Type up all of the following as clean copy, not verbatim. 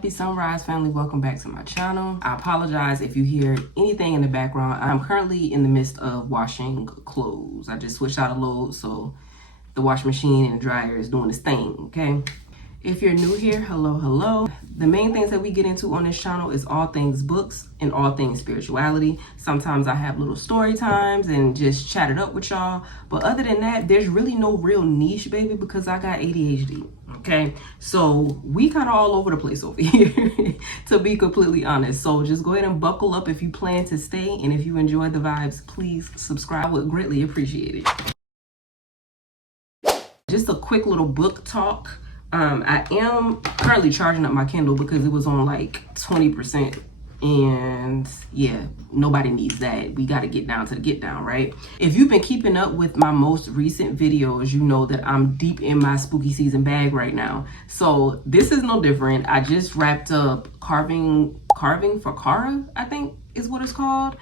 Happy sunrise, family. Welcome back to my channel. I apologize if you hear anything in the background. I'm currently in the midst of washing clothes. I just switched out a load, so the washing machine and dryer is doing its thing, okay? If you're new here, hello. The main things that we get into on this channel is all things books and all things spirituality. Sometimes I have little story times and just chat it up with y'all. But other than that, there's really no real niche, baby, because I got ADHD, okay? So we kind of all over the place over here, to be completely honest. So just go ahead and buckle up if you plan to stay. And if you enjoy the vibes, please subscribe. I would greatly appreciate it. Just a quick little book talk. I am currently charging up my Kindle because it was on like 20%, and yeah, nobody needs that. We got to get down to the get down, right? If you've been keeping up with my most recent videos, you know that I'm deep in my spooky season bag right now. So this is no different. I just wrapped up carving for Kara, I think is what it's called,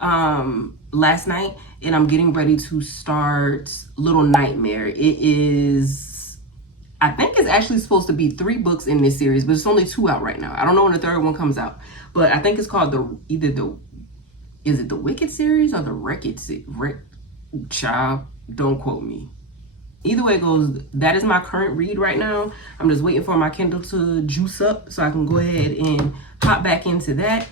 last night, and I'm getting ready to start Little Nightmare. It is, I think it's actually supposed to be 3 books in this series, but it's only 2 out right now. I don't know when the 3rd one comes out, but I think it's called is it the Wicked series or the Wrecked series? Child, don't quote me. Either way it goes, that is my current read right now. I'm just waiting for my Kindle to juice up so I can go ahead and hop back into that.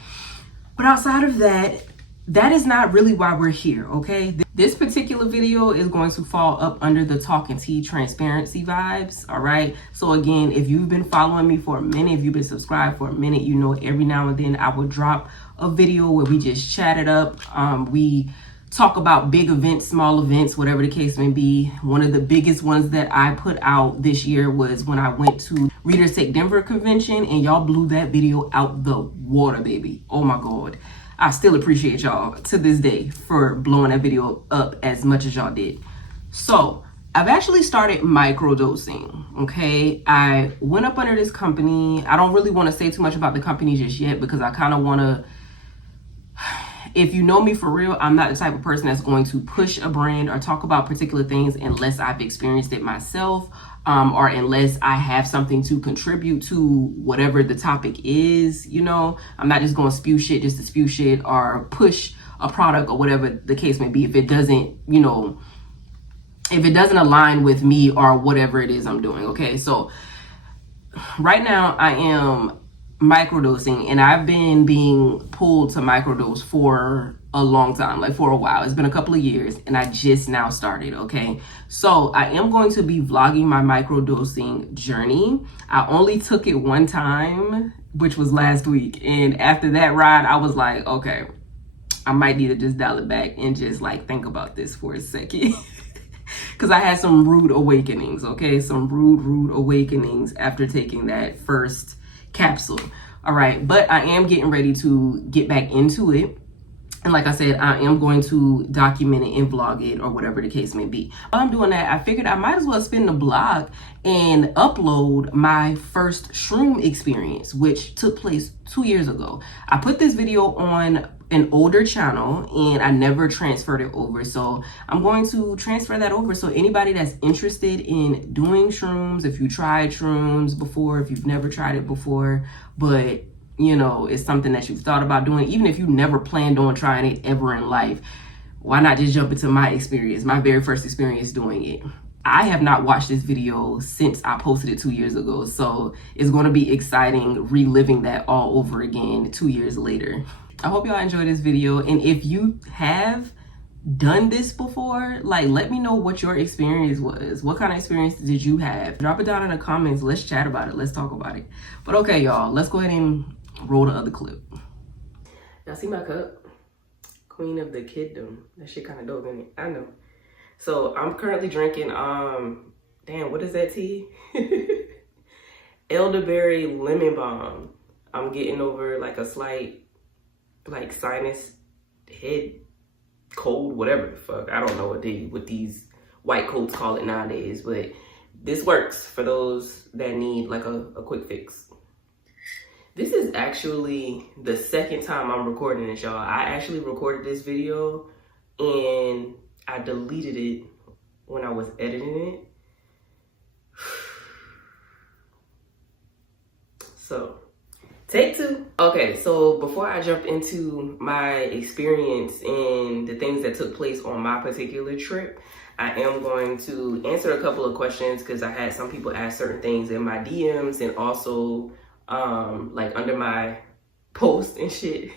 But outside of that, that is not really why we're here, okay? This particular video is going to fall up under the talking tea transparency vibes, all right? So again, if you've been following me for a minute, if you've been subscribed for a minute, you know every now and then I will drop a video where we just chat it up. We talk about big events, small events, whatever the case may be. One of the biggest ones that I put out this year was when I went to Readers Take Denver convention, and y'all blew that video out the water, baby. Oh my God. I still appreciate y'all to this day for blowing that video up as much as y'all did. So I've actually started microdosing, okay? I went up under this company. I don't really want to say too much about the company just yet because I kind of want to, if you know me for real, I'm not the type of person that's going to push a brand or talk about particular things unless I've experienced it myself, or unless I have something to contribute to whatever the topic is. You know, I'm not just going to spew shit just to spew shit or push a product or whatever the case may be if it doesn't, you know, if it doesn't align with me or whatever it is I'm doing, okay? So right now I am microdosing, and I've been being pulled to microdose for a long time, like for a while. It's been a couple of years, and I just now started, okay? So I am going to be vlogging my microdosing journey. I only took it one time, which was last week, and after that ride, I was like, okay, I might need to just dial it back and just like think about this for a second. Because I had some rude awakenings, okay? Some rude awakenings after taking that first capsule. All right, but I am getting ready to get back into it, and like I said, I am going to document it and vlog it or whatever the case may be. While I'm doing that, I figured I might as well spin the blog and upload my first shroom experience, which took place 2 years ago. I put this video on an older channel and I never transferred it over, so I'm going to transfer that over. So anybody that's interested in doing shrooms, if you tried shrooms before, if you've never tried it before, but you know it's something that you've thought about doing, even if you never planned on trying it ever in life, why not just jump into my experience, my very first experience doing it? I have not watched this video since I posted it 2 years ago, so it's going to be exciting reliving that all over again 2 years later. I hope y'all enjoyed this video, and if you have done this before, like, let me know what your experience was. What kind of experience did you have? Drop it down in the comments. Let's chat about it. Let's talk about it. But okay, y'all, let's go ahead and roll the other clip. Y'all see my cup? Queen of the Kiddom. That shit kind of dope, isn't it? I know. So I'm currently drinking, damn, what is that tea? Elderberry lemon balm. I'm getting over like a slight like sinus, head cold, whatever the fuck. I don't know what these white coats call it nowadays, but this works for those that need like a quick fix. This is actually the second time I'm recording this, y'all. I actually recorded this video and I deleted it when I was editing it. So Take two. Okay, so before I jump into my experience and the things that took place on my particular trip, I am going to answer a couple of questions because I had some people ask certain things in my DMs and also like under my post and shit.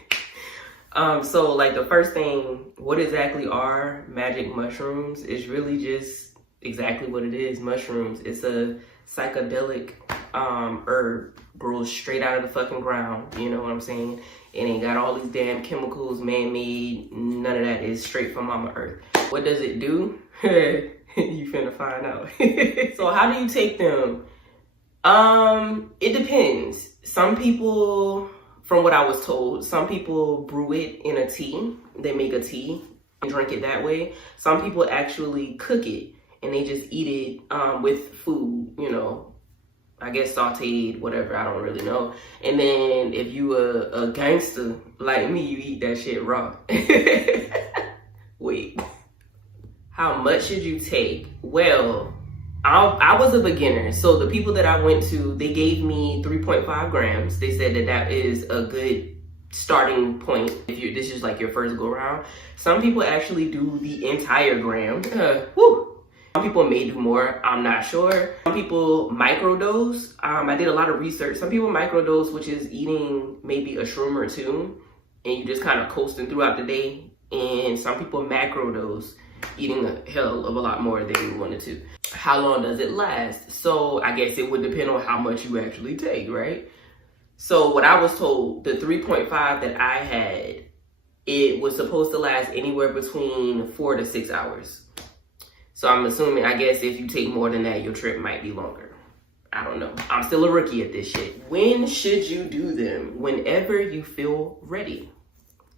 So like the first thing, what exactly are magic mushrooms? Is really just exactly what it is, mushrooms. It's a psychedelic herb, grows straight out of the fucking ground, you know what I'm saying? It ain't got all these damn chemicals, man-made, none of that. Is straight from Mama Earth. What does it do? You finna find out. So how do you take them? It depends. Some people, from what I was told, some people brew it in a tea. They make a tea and drink it that way. Some people actually cook it and they just eat it with food, you know, I guess sauteed, whatever, I don't really know. And then if you a gangster like me, you eat that shit raw. Wait, how much should you take? Well, I was a beginner. So the people that I went to, they gave me 3.5 grams. They said that that is a good starting point if this is like your first go around. Some people actually do the entire gram. Woo. Some people may do more, I'm not sure. Some people microdose. I did a lot of research. Some people microdose, which is eating maybe a shroom or two, and you just kind of coasting throughout the day. And some people macrodose, eating a hell of a lot more than you wanted to. How long does it last? So I guess it would depend on how much you actually take, right? So what I was told, the 3.5 that I had, it was supposed to last anywhere between 4 to 6 hours. So I'm assuming, I guess if you take more than that, your trip might be longer. I don't know. I'm still a rookie at this shit. When should you do them? Whenever you feel ready.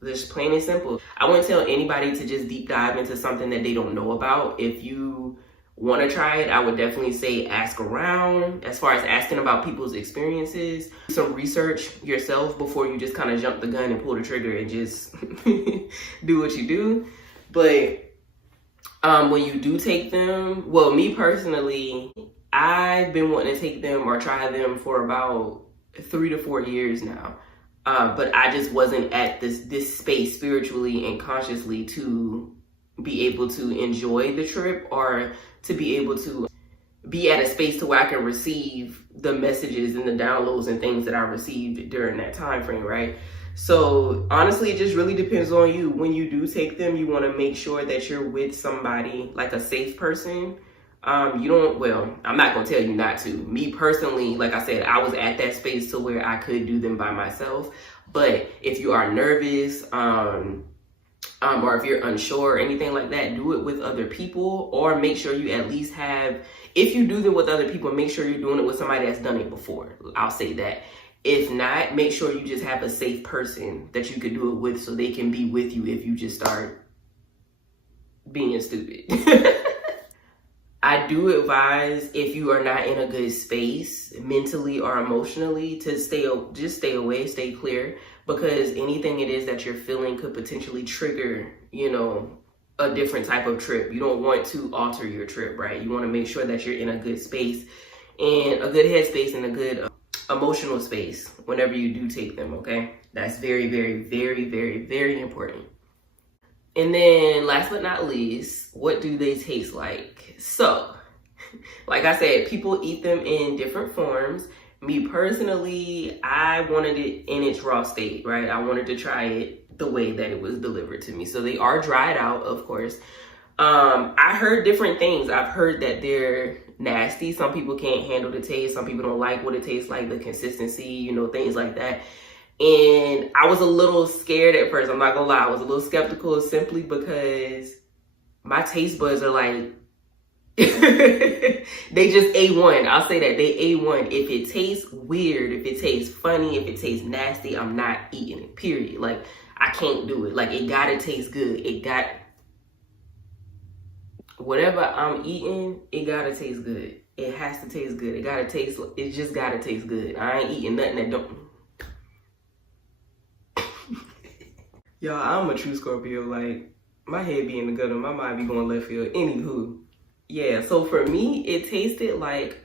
Just plain and simple. I wouldn't tell anybody to just deep dive into something that they don't know about. If you want to try it, I would definitely say ask around. As far as asking about people's experiences, do some research yourself before you just kind of jump the gun and pull the trigger and just do what you do. But when you do take them, well, me personally, I've been wanting to take them or try them for about 3 to 4 years now. But I just wasn't at this space spiritually and consciously to be able to enjoy the trip or to be able to be at a space to where I can receive the messages and the downloads and things that I received during that time frame, right? So honestly, it just really depends on you. When you do take them, you want to make sure that you're with somebody, like a safe person. Well, I'm not going to tell you not to. Me personally, like I said, I was at that space to where I could do them by myself. But if you are nervous, or if you're unsure or anything like that, do it with other people, or make sure you at least have, if you do them with other people, make sure you're doing it with somebody that's done it before. I'll say that. If not, make sure you just have a safe person that you can do it with so they can be with you if you just start being stupid. I do advise, if you are not in a good space mentally or emotionally, to just stay away, stay clear, because anything it is that you're feeling could potentially trigger, you know, a different type of trip. You don't want to alter your trip, right? You want to make sure that you're in a good space and a good headspace and a good emotional space whenever you do take them, okay? That's very, very, very, very, very important. And then last but not least, what do they taste like? So, like I said, people eat them in different forms. Me personally, I wanted it in its raw state, right? I wanted to try it the way that it was delivered to me. So they are dried out, of course. I heard different things. I've heard that they're nasty. Some people can't handle the taste. Some people don't like what it tastes like, the consistency, you know, things like that. And I was a little scared at first. I'm not gonna lie. I was a little skeptical simply because my taste buds are like, they just A1. I'll say that. They A1. If it tastes weird, if it tastes funny, if it tastes nasty, I'm not eating it, period. Like, I can't do it. Like, it gotta taste good. Whatever I'm eating, it gotta taste good. It has to taste good. It just gotta taste good. I ain't eating nothing that don't. Y'all, I'm a true Scorpio. Like, my head be in the gutter, my mind be going left field. Anywho, yeah, so for me, it tasted like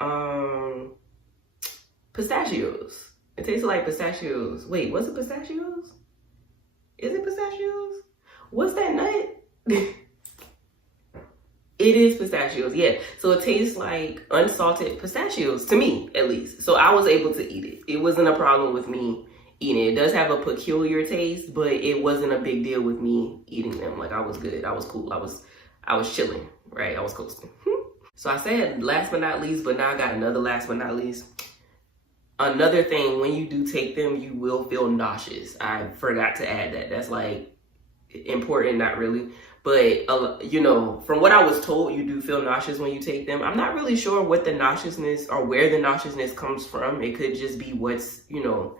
pistachios. It tastes like pistachios. Wait, was it pistachios? Is it pistachios? What's that nut? It is pistachios, yeah. So it tastes like unsalted pistachios, to me, at least. So I was able to eat it. It wasn't a problem with me eating it. It does have a peculiar taste, but it wasn't a big deal with me eating them. Like, I was good. I was cool. I was chilling, right? I was coasting. So I said last but not least, but now I got another last but not least. Another thing, when you do take them, you will feel nauseous. I forgot to add that. That's like important, not really. But, you know, from what I was told, you do feel nauseous when you take them. I'm not really sure what the nauseousness or where the nauseousness comes from. It could just be what's, you know,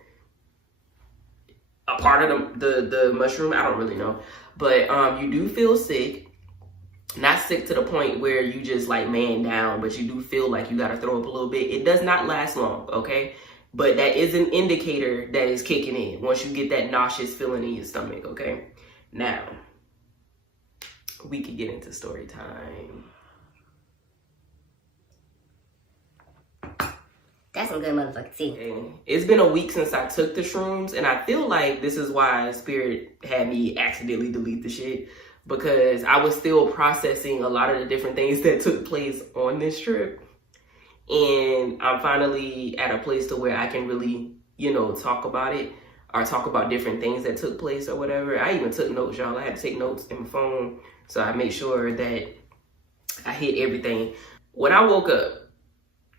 a part of the mushroom. I don't really know. But you do feel sick. Not sick to the point where you just like man down, but you do feel like you got to throw up a little bit. It does not last long, okay? But that is an indicator that is kicking in once you get that nauseous feeling in your stomach, okay? Now, we could get into story time. That's some good motherfucking tea. Okay. It's been a week since I took the shrooms, and I feel like this is why Spirit had me accidentally delete the shit, because I was still processing a lot of the different things that took place on this trip. And I'm finally at a place to where I can really, you know, talk about it or talk about different things that took place or whatever. I even took notes, y'all. I had to take notes in my phone, so I made sure that I hit everything. When I woke up,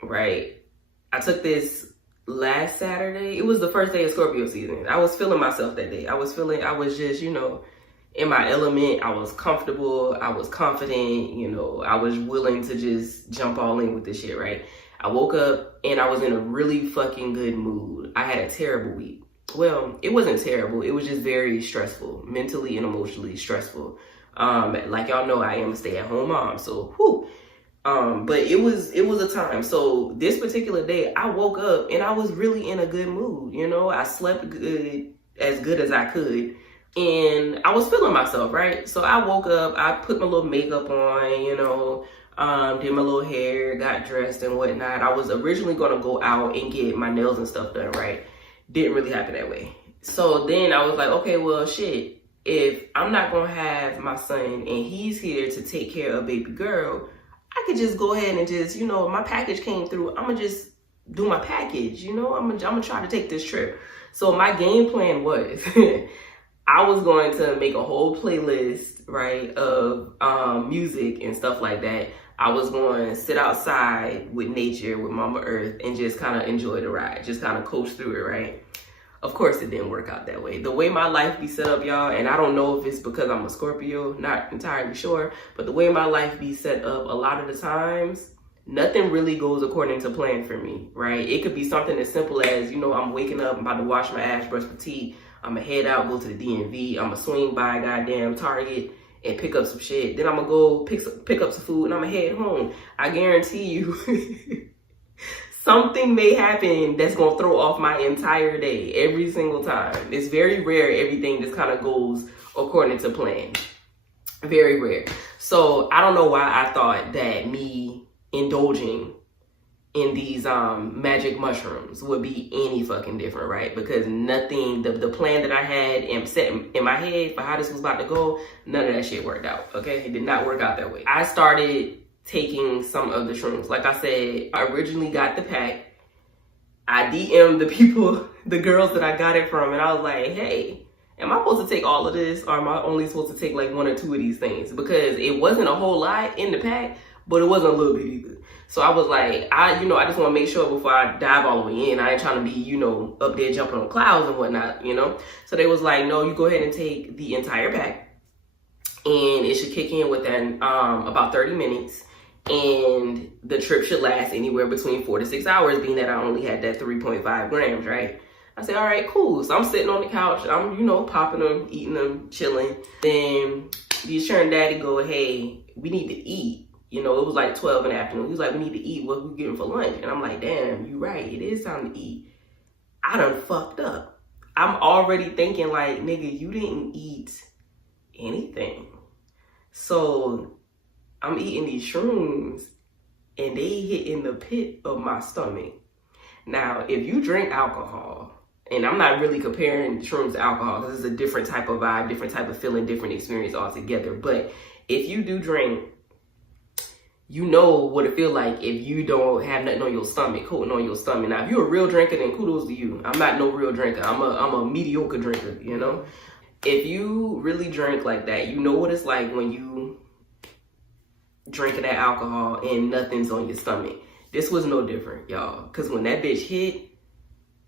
right, I took this last Saturday. It was the first day of Scorpio season. I was feeling myself that day. I was just, you know, in my element. I was comfortable. I was confident. You know, I was willing to just jump all in with this shit, right? I woke up and I was in a really fucking good mood. I had a terrible week. Well, it wasn't terrible. It was just very stressful, mentally and emotionally stressful. Like y'all know, I am a stay-at-home mom, so whew. But it was a time. So this particular day, I woke up and I was really in a good mood. You know, I slept good as I could. And I was feeling myself, right? So I woke up, I put my little makeup on, you know, did my little hair, got dressed and whatnot. I was originally going to go out and get my nails and stuff done, right? Didn't really happen that way. So then I was like, okay, well, shit, if I'm not going to have my son and he's here to take care of baby girl, I could just go ahead and just, you know, my package came through. I'm going to just do my package, you know, I'm gonna try to take this trip. So my game plan was, I was going to make a whole playlist, right, of music and stuff like that. I was going to sit outside with nature, with Mama Earth, and just kind of enjoy the ride, just kind of coast through it, right? Of course, it didn't work out that way. The way my life be set up, y'all, and I don't know if it's because I'm a Scorpio, not entirely sure, but the way my life be set up, a lot of the times, nothing really goes according to plan for me, right? It could be something as simple as, you know, I'm waking up, I'm about to wash my ass, brush my teeth, I'm gonna head out, go to the DMV, I'm gonna swing by a goddamn Target and pick up some shit. Then I'm gonna go pick up some food and I'm gonna head home. I guarantee you, something may happen that's gonna throw off my entire day every single time. It's very rare everything just kind of goes according to plan. Very rare. So I don't know why I thought that me indulging in these magic mushrooms would be any fucking different, right? Because nothing, the plan that I had and set in my head for how this was about to go, none of that shit worked out, okay? It did not work out that way. I started taking some of the shrooms. Like I said, I originally got the pack. I DM'd the people, the girls that I got it from, and I was like, hey, am I supposed to take all of this, or am I only supposed to take like one or two of these things? Because it wasn't a whole lot in the pack, but it wasn't a little bit either. So I was like, I just want to make sure before I dive all the way in, I ain't trying to be, you know, up there jumping on clouds and whatnot, you know? So they was like, no, you go ahead and take the entire pack, and it should kick in within about 30 minutes. And the trip should last anywhere between 4 to 6 hours, being that I only had that 3.5 grams, right? I said, all right, cool. So I'm sitting on the couch, I'm, you know, popping them, eating them, chilling. Then the insurance daddy go, hey, we need to eat. You know, it was like 12 in the afternoon. He was like, we need to eat. What we getting for lunch? And I'm like, damn, you right. It is time to eat. I done fucked up. I'm already thinking like, nigga, you didn't eat anything. So I'm eating these shrooms and they hit in the pit of my stomach. Now, if you drink alcohol, and I'm not really comparing shrooms to alcohol because it's a different type of vibe, different type of feeling, different experience altogether. But if you do drink, you know what it feels like if you don't have nothing on your stomach, coating on your stomach. Now, if you're a real drinker, then kudos to you. I'm not no real drinker. I'm a mediocre drinker, you know? If you really drink like that, you know what it's like when you drinking that alcohol and nothing's on your stomach. This was no different, y'all. Because when that bitch hit,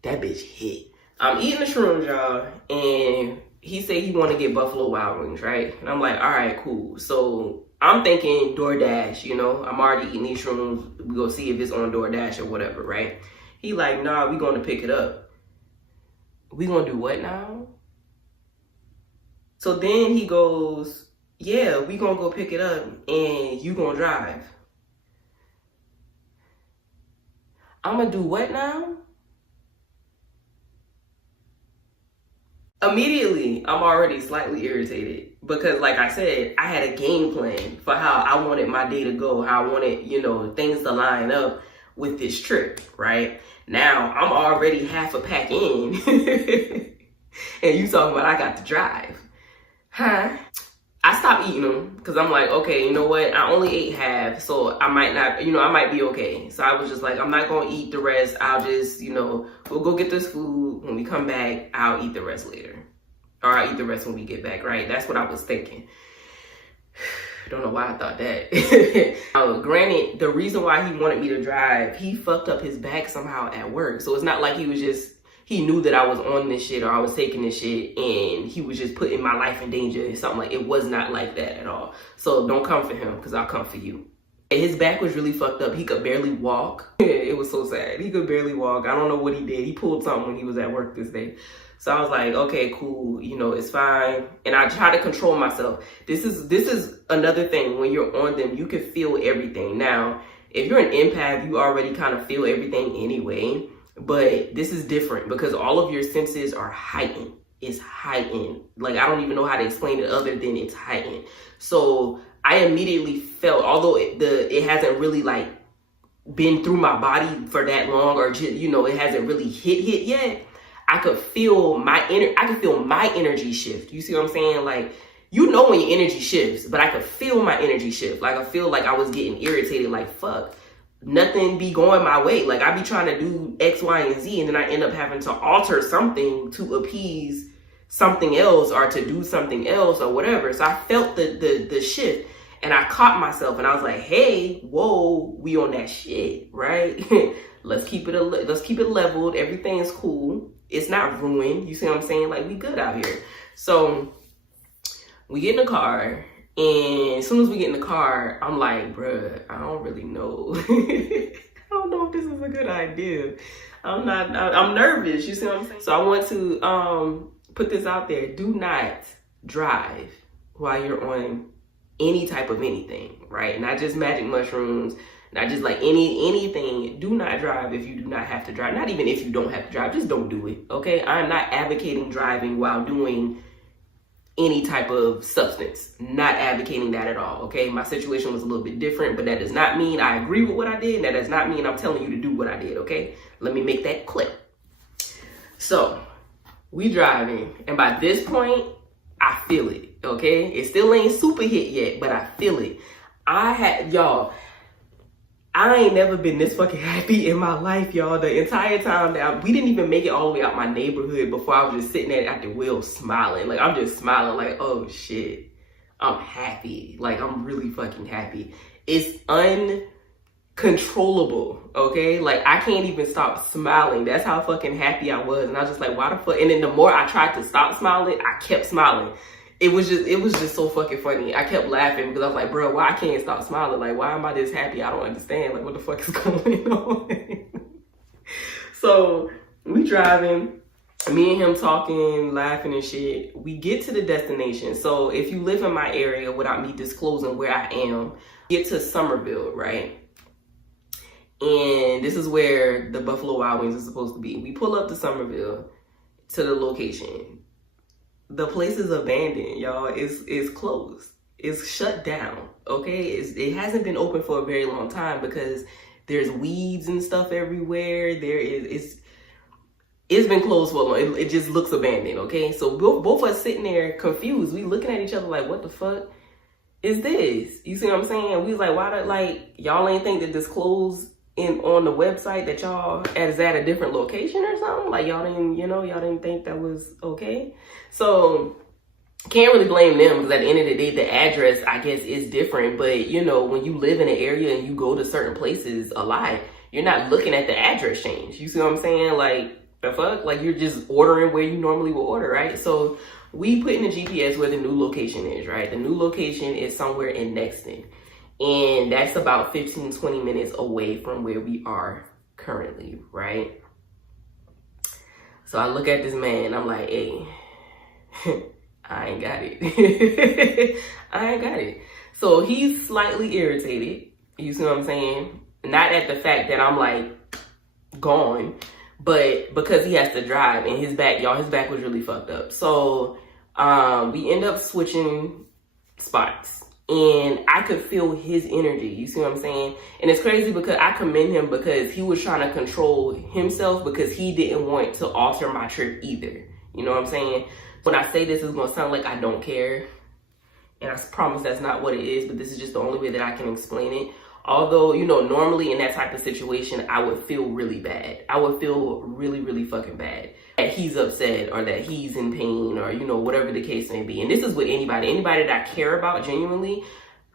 that bitch hit. I'm eating the shrooms, y'all, and he said he want to get Buffalo Wild Wings, right? And I'm like, all right, cool. So I'm thinking DoorDash, you know? I'm already eating these shrooms. We go see if it's on DoorDash or whatever, right? He like, nah, we going to pick it up. We going to do what now? So then he goes, yeah, we gonna go pick it up and you gonna drive. I'm gonna do what now? Immediately, I'm already slightly irritated because like I said, I had a game plan for how I wanted my day to go, how I wanted, you know, things to line up with this trip, right? Now, I'm already half a pack in and you talking about I got to drive. Huh? I stopped eating them because I'm like, okay, you know what? I only ate half, so I might not, you know, I might be okay. So I was just like, I'm not going to eat the rest. I'll just, you know, we'll go get this food. When we come back, I'll eat the rest later. Or I'll eat the rest when we get back, right? That's what I was thinking. Don't know why I thought that. Granted, the reason why he wanted me to drive, he fucked up his back somehow at work. So it's not like he was just, he knew that I was on this shit or I was taking this shit and he was just putting my life in danger or something. Like, it was not like that at all. So don't come for him because I'll come for you. And his back was really fucked up. He could barely walk. It was so sad. He could barely walk. I don't know what he did. He pulled something when he was at work this day. So I was like, okay, cool. You know, it's fine. And I try to control myself. This is another thing. When you're on them, you can feel everything. Now, if you're an empath, you already kind of feel everything anyway. But this is different because all of your senses are heightened. It's heightened. Like, I don't even know how to explain it other than it's heightened. So I immediately felt, although it hasn't really like been through my body for that long, or just, you know, it hasn't really hit yet. I could feel my energy shift. You see what I'm saying? Like, you know when your energy shifts, but I could feel my energy shift. Like, I feel like I was getting irritated. Like, fuck. Nothing be going my way. Like, I be trying to do X, Y, and Z, and then I end up having to alter something to appease something else or to do something else or whatever. So I felt the shift, and I caught myself, and I was like, hey, whoa, we on that shit, right? Let's keep it leveled. Everything is cool. It's not ruined. You see what I'm saying? Like, we good out here. So we get in the car. And as soon as we get in the car, I'm like, bruh, I don't really know. I don't know if this is a good idea. I'm nervous, you see what I'm saying? So I want to put this out there. Do not drive while you're on any type of anything, right? Not just magic mushrooms, not just like anything. Do not drive if you do not have to drive. Not even if you don't have to drive, just don't do it, okay? I'm not advocating driving while doing any type of substance. Not advocating that at all, okay? My situation was a little bit different, but that does not mean I agree with what I did, and that does not mean I'm telling you to do what I did, okay? Let me make that clear. So, we driving, and by this point, I feel it, okay? It still ain't super hit yet, but I feel it. I ain't never been this fucking happy in my life, y'all. The entire time that we didn't even make it all the way out my neighborhood before I was just sitting there at the wheel smiling. Like, I'm just smiling like, oh shit, I'm happy. Like, I'm really fucking happy. It's uncontrollable, okay? Like, I can't even stop smiling. That's how fucking happy I was. And I was just like, why the fuck? And then the more I tried to stop smiling, I kept smiling. It was just so fucking funny. I kept laughing because I was like, bro, why I can't stop smiling? Like, why am I this happy? I don't understand. Like, what the fuck is going on? So we driving, me and him talking, laughing and shit. We get to the destination. So if you live in my area without me disclosing where I am, get to Somerville, right? And this is where the Buffalo Wild Wings is supposed to be. We pull up to Somerville to the location. The place is abandoned, y'all. It's closed. It's shut down, okay? It hasn't been open for a very long time because There's weeds and stuff everywhere. It's been closed for long. It just looks abandoned, okay? So both of us sitting there confused. We looking at each other like, what the fuck is this? You see what I'm saying? We was like, why did, like, y'all ain't think that this closed on the website that y'all is at a different location or something? Like, y'all didn't think that was okay? So can't really blame them, because at the end of the day, the address, I guess, is different. But, you know, when you live in an area and you go to certain places a lot, you're not looking at the address change. You see what I'm saying? Like, the fuck? Like, you're just ordering where you normally will order, right? So we put in the GPS where the new location is, right? The new location is somewhere in Nexton. And that's about 15, 20 minutes away from where we are currently, right? So I look at this man, I'm like, hey, I ain't got it. I ain't got it. So he's slightly irritated. You see what I'm saying? Not at the fact that I'm like gone, but because he has to drive, and his back was really fucked up. So we end up switching spots, and I could feel his energy. You see what I'm saying? And it's crazy because I commend him, because he was trying to control himself, because he didn't want to alter my trip either. You know what I'm saying? When I say this, it's going to sound like I don't care. And I promise that's not what it is, but this is just the only way that I can explain it. Although, you know, normally in that type of situation, I would feel really bad. I would feel really, really fucking bad that he's upset, or that he's in pain, or, you know, whatever the case may be. And this is with anybody that I care about genuinely.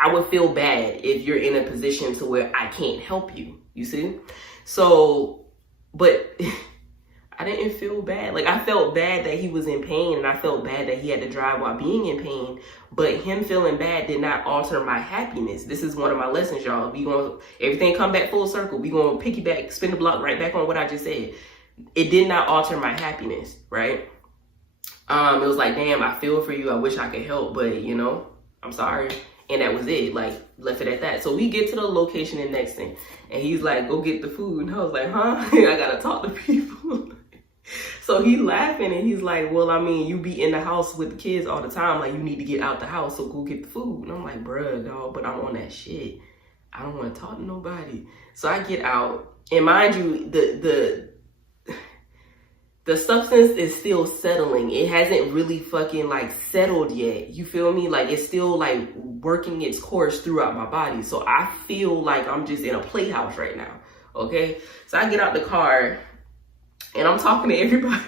I would feel bad if you're in a position to where I can't help you, you see? So, but I didn't feel bad. Like, I felt bad that he was in pain, and I felt bad that he had to drive while being in pain. But him feeling bad did not alter my happiness. This is one of my lessons, y'all. Everything come back full circle. We gonna piggyback, spin the block right back on what I just said. It did not alter my happiness, right? It was like, damn, I feel for you. I wish I could help, but, you know, I'm sorry. And that was it. Like, left it at that. So we get to the location in Nexton, and he's like, go get the food. And I was like, huh? I gotta talk to people. So he laughing, and he's like, well, I mean, you be in the house with the kids all the time. Like, you need to get out the house, so go get the food. And I'm like, bruh, dog, but I'm on that shit. I don't want to talk to nobody. So I get out, and mind you, the substance is still settling. It hasn't really fucking like settled yet. You feel me? Like, it's still like working its course throughout my body. So I feel like I'm just in a playhouse right now. Okay. So I get out the car, and I'm talking to everybody.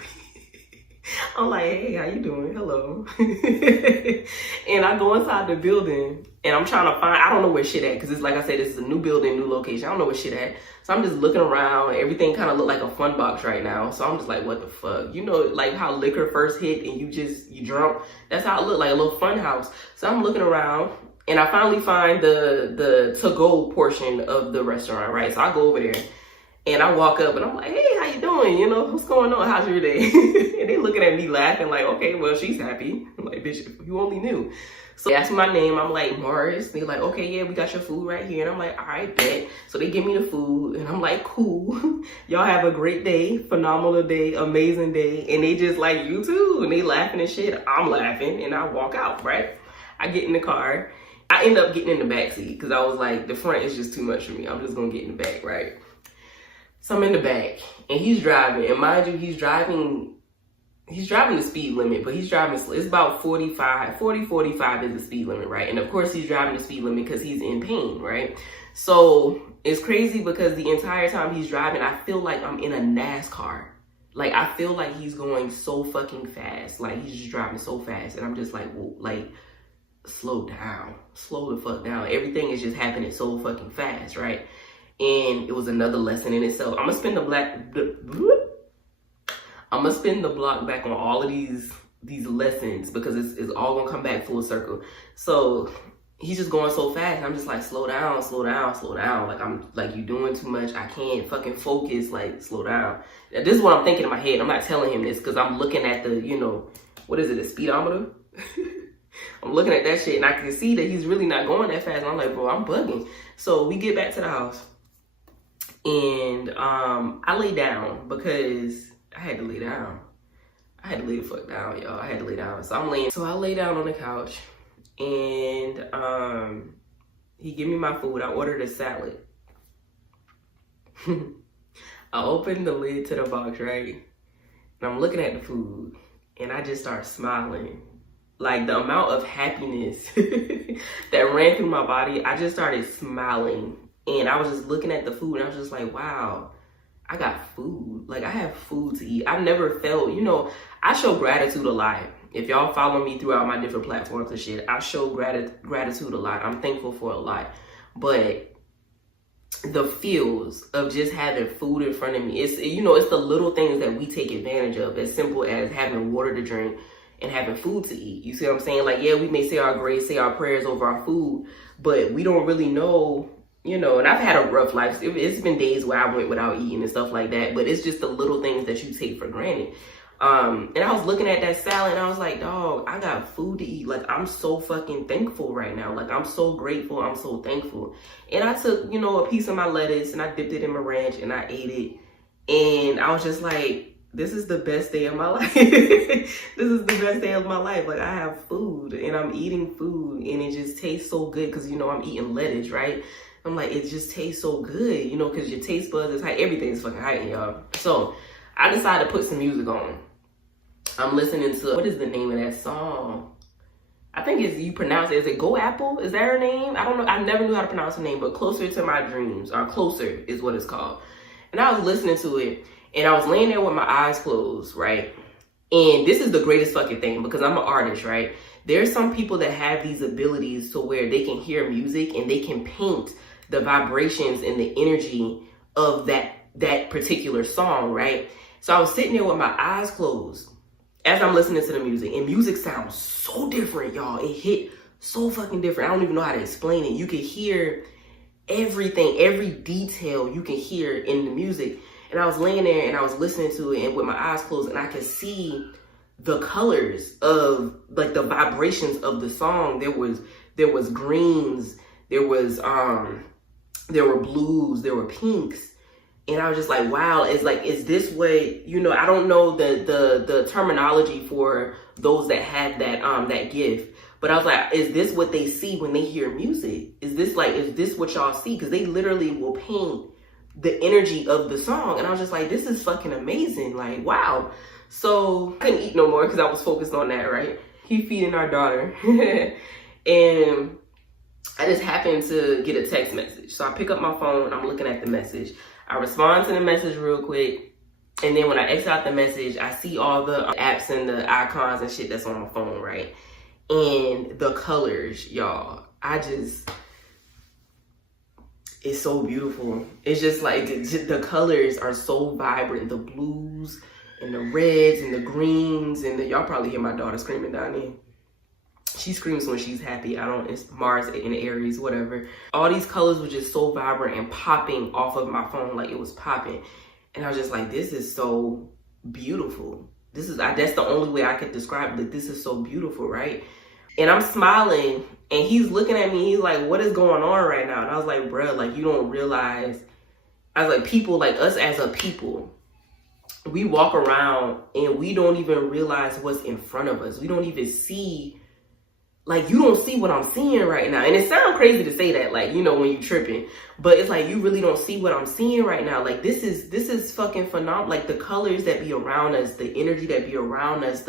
I'm like, hey, how you doing? Hello. And I go inside the building, and I'm trying to find, I don't know where shit at, because it's like I said, this is a new building, new location. I don't know where shit at. So I'm just looking around. Everything kind of look like a fun box right now. So I'm just like, what the fuck? You know, like how liquor first hit and you drunk? That's how it looked, like a little fun house. So I'm looking around, and I finally find the to-go portion of the restaurant, right? So I go over there. And I walk up, and I'm like, hey, how you doing? You know, what's going on? How's your day? And they looking at me laughing like, okay, well, she's happy. I'm like, bitch, you only knew. So they ask me my name. I'm like, Morris. They're like, okay, yeah, we got your food right here. And I'm like, all right, bet. So they give me the food, and I'm like, cool. Y'all have a great day, phenomenal day, amazing day. And they just like, you too. And they laughing and shit. I'm laughing, and I walk out, right? I get in the car. I end up getting in the back seat, because I was like, the front is just too much for me. I'm just going to get in the back, right? So I'm in the back, and he's driving, and mind you, he's driving the speed limit, but he's driving, it's about 45 is the speed limit, right? And of course he's driving the speed limit because he's in pain, right? So it's crazy, because the entire time he's driving, I feel like I'm in a NASCAR. Like, I feel like he's going so fucking fast. Like, he's just driving so fast, and I'm just like, whoa, like, slow down, slow the fuck down. Everything is just happening so fucking fast, right? And it was another lesson in itself. I'm gonna spin the block back on all of these lessons, because it's all gonna come back full circle. So he's just going so fast, and I'm just like, slow down, slow down, slow down. Like, I'm like, you doing too much. I can't fucking focus. Like, slow down. Now, this is what I'm thinking in my head. I'm not telling him this, because I'm looking at the, you know, what is it, a speedometer? I'm looking at that shit, and I can see that he's really not going that fast. And I'm like, bro, I'm bugging. So we get back to the house. And I lay down, because I had to lay down. I had to lay the fuck down, y'all. I had to lay down. So I lay down on the couch, and he gave me my food. I ordered a salad. I opened the lid to the box, right? And I'm looking at the food and I just start smiling. Like the amount of happiness that ran through my body, I just started smiling. And I was just looking at the food and I was just like, wow, I got food. Like I have food to eat. I've never felt, I show gratitude a lot. If y'all follow me throughout my different platforms and shit, I show gratitude a lot. I'm thankful for a lot. But the feels of just having food in front of me, it's the little things that we take advantage of, as simple as having water to drink and having food to eat. You see what I'm saying? Like, yeah, we may say our grace, say our prayers over our food, but we don't really know, and I've had a rough life. It's been days where I went without eating and stuff like that, but it's just the little things that you take for granted. And I was looking at that salad and I was like, dog, I got food to eat. Like, I'm so fucking thankful right now. Like, I'm so grateful. I'm so thankful. And I took, a piece of my lettuce and I dipped it in my ranch and I ate it. And I was just like, this is the best day of my life. This is the best day of my life. Like, I have food and I'm eating food and it just tastes so good because, I'm eating lettuce, right? I'm like, it just tastes so good, because your taste buds is high. Everything's fucking high, y'all. So I decided to put some music on. I'm listening to, what is the name of that song? I think you pronounce it, is it Go Apple? Is that her name? I don't know. I never knew how to pronounce her name, but Closer to My Dreams, or Closer is what it's called. And I was listening to it and I was laying there with my eyes closed, right? And this is the greatest fucking thing because I'm an artist, right? There's some people that have these abilities to where they can hear music and they can paint the vibrations and the energy of that particular song, right? So I was sitting there with my eyes closed as I'm listening to the music, and music sounds so different, y'all. It hit so fucking different. I don't even know how to explain it. You can hear everything, every detail you can hear in the music. And I was laying there and I was listening to it and with my eyes closed and I could see the colors of like the vibrations of the song. There was greens, there were blues, there were pinks. And I was just like, wow, is this way, I don't know the terminology for those that have that gift, but I was like, is this what they see when they hear music? Is this what y'all see? Because they literally will paint the energy of the song. And I was just like, this is fucking amazing. Like, wow. So I couldn't eat no more because I was focused on that, right? He feeding our daughter. And I just happened to get a text message. So I pick up my phone, I'm looking at the message. I respond to the message real quick. And then when I exit out the message, I see all the apps and the icons and shit that's on my phone, right? And the colors, y'all, it's so beautiful. It's just like, the colors are so vibrant. The blues and the reds and the greens and y'all probably hear my daughter screaming down there. She screams when she's happy. It's Mars and Aries, whatever. All these colors were just so vibrant and popping off of my phone, like it was popping. And I was just like, this is so beautiful. That's the only way I could describe it. Like, this is so beautiful, right? And I'm smiling and he's looking at me. He's like, what is going on right now? And I was like, bruh, like, you don't realize. I was like, people, like us as a people, we walk around and we don't even realize what's in front of us. We don't even see. Like, you don't see what I'm seeing right now. And it sounds crazy to say that, like, when you tripping. But it's like, you really don't see what I'm seeing right now. Like, this is fucking phenomenal. Like, the colors that be around us, the energy that be around us,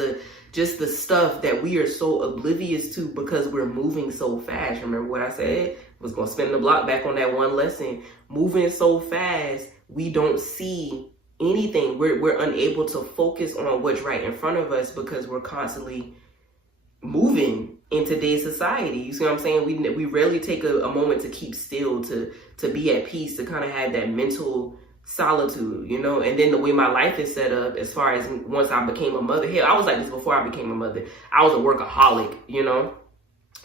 just the stuff that we are so oblivious to because we're moving so fast. Remember what I said? I was going to spin the block back on that one lesson. Moving so fast, we don't see anything. We're unable to focus on what's right in front of us because we're constantly moving in today's society. You see what I'm saying? We rarely take a moment to keep still, to be at peace, to kind of have that mental solitude, and then the way my life is set up as far as once I became a mother. Hell, I was like this before I became a mother. I was a workaholic,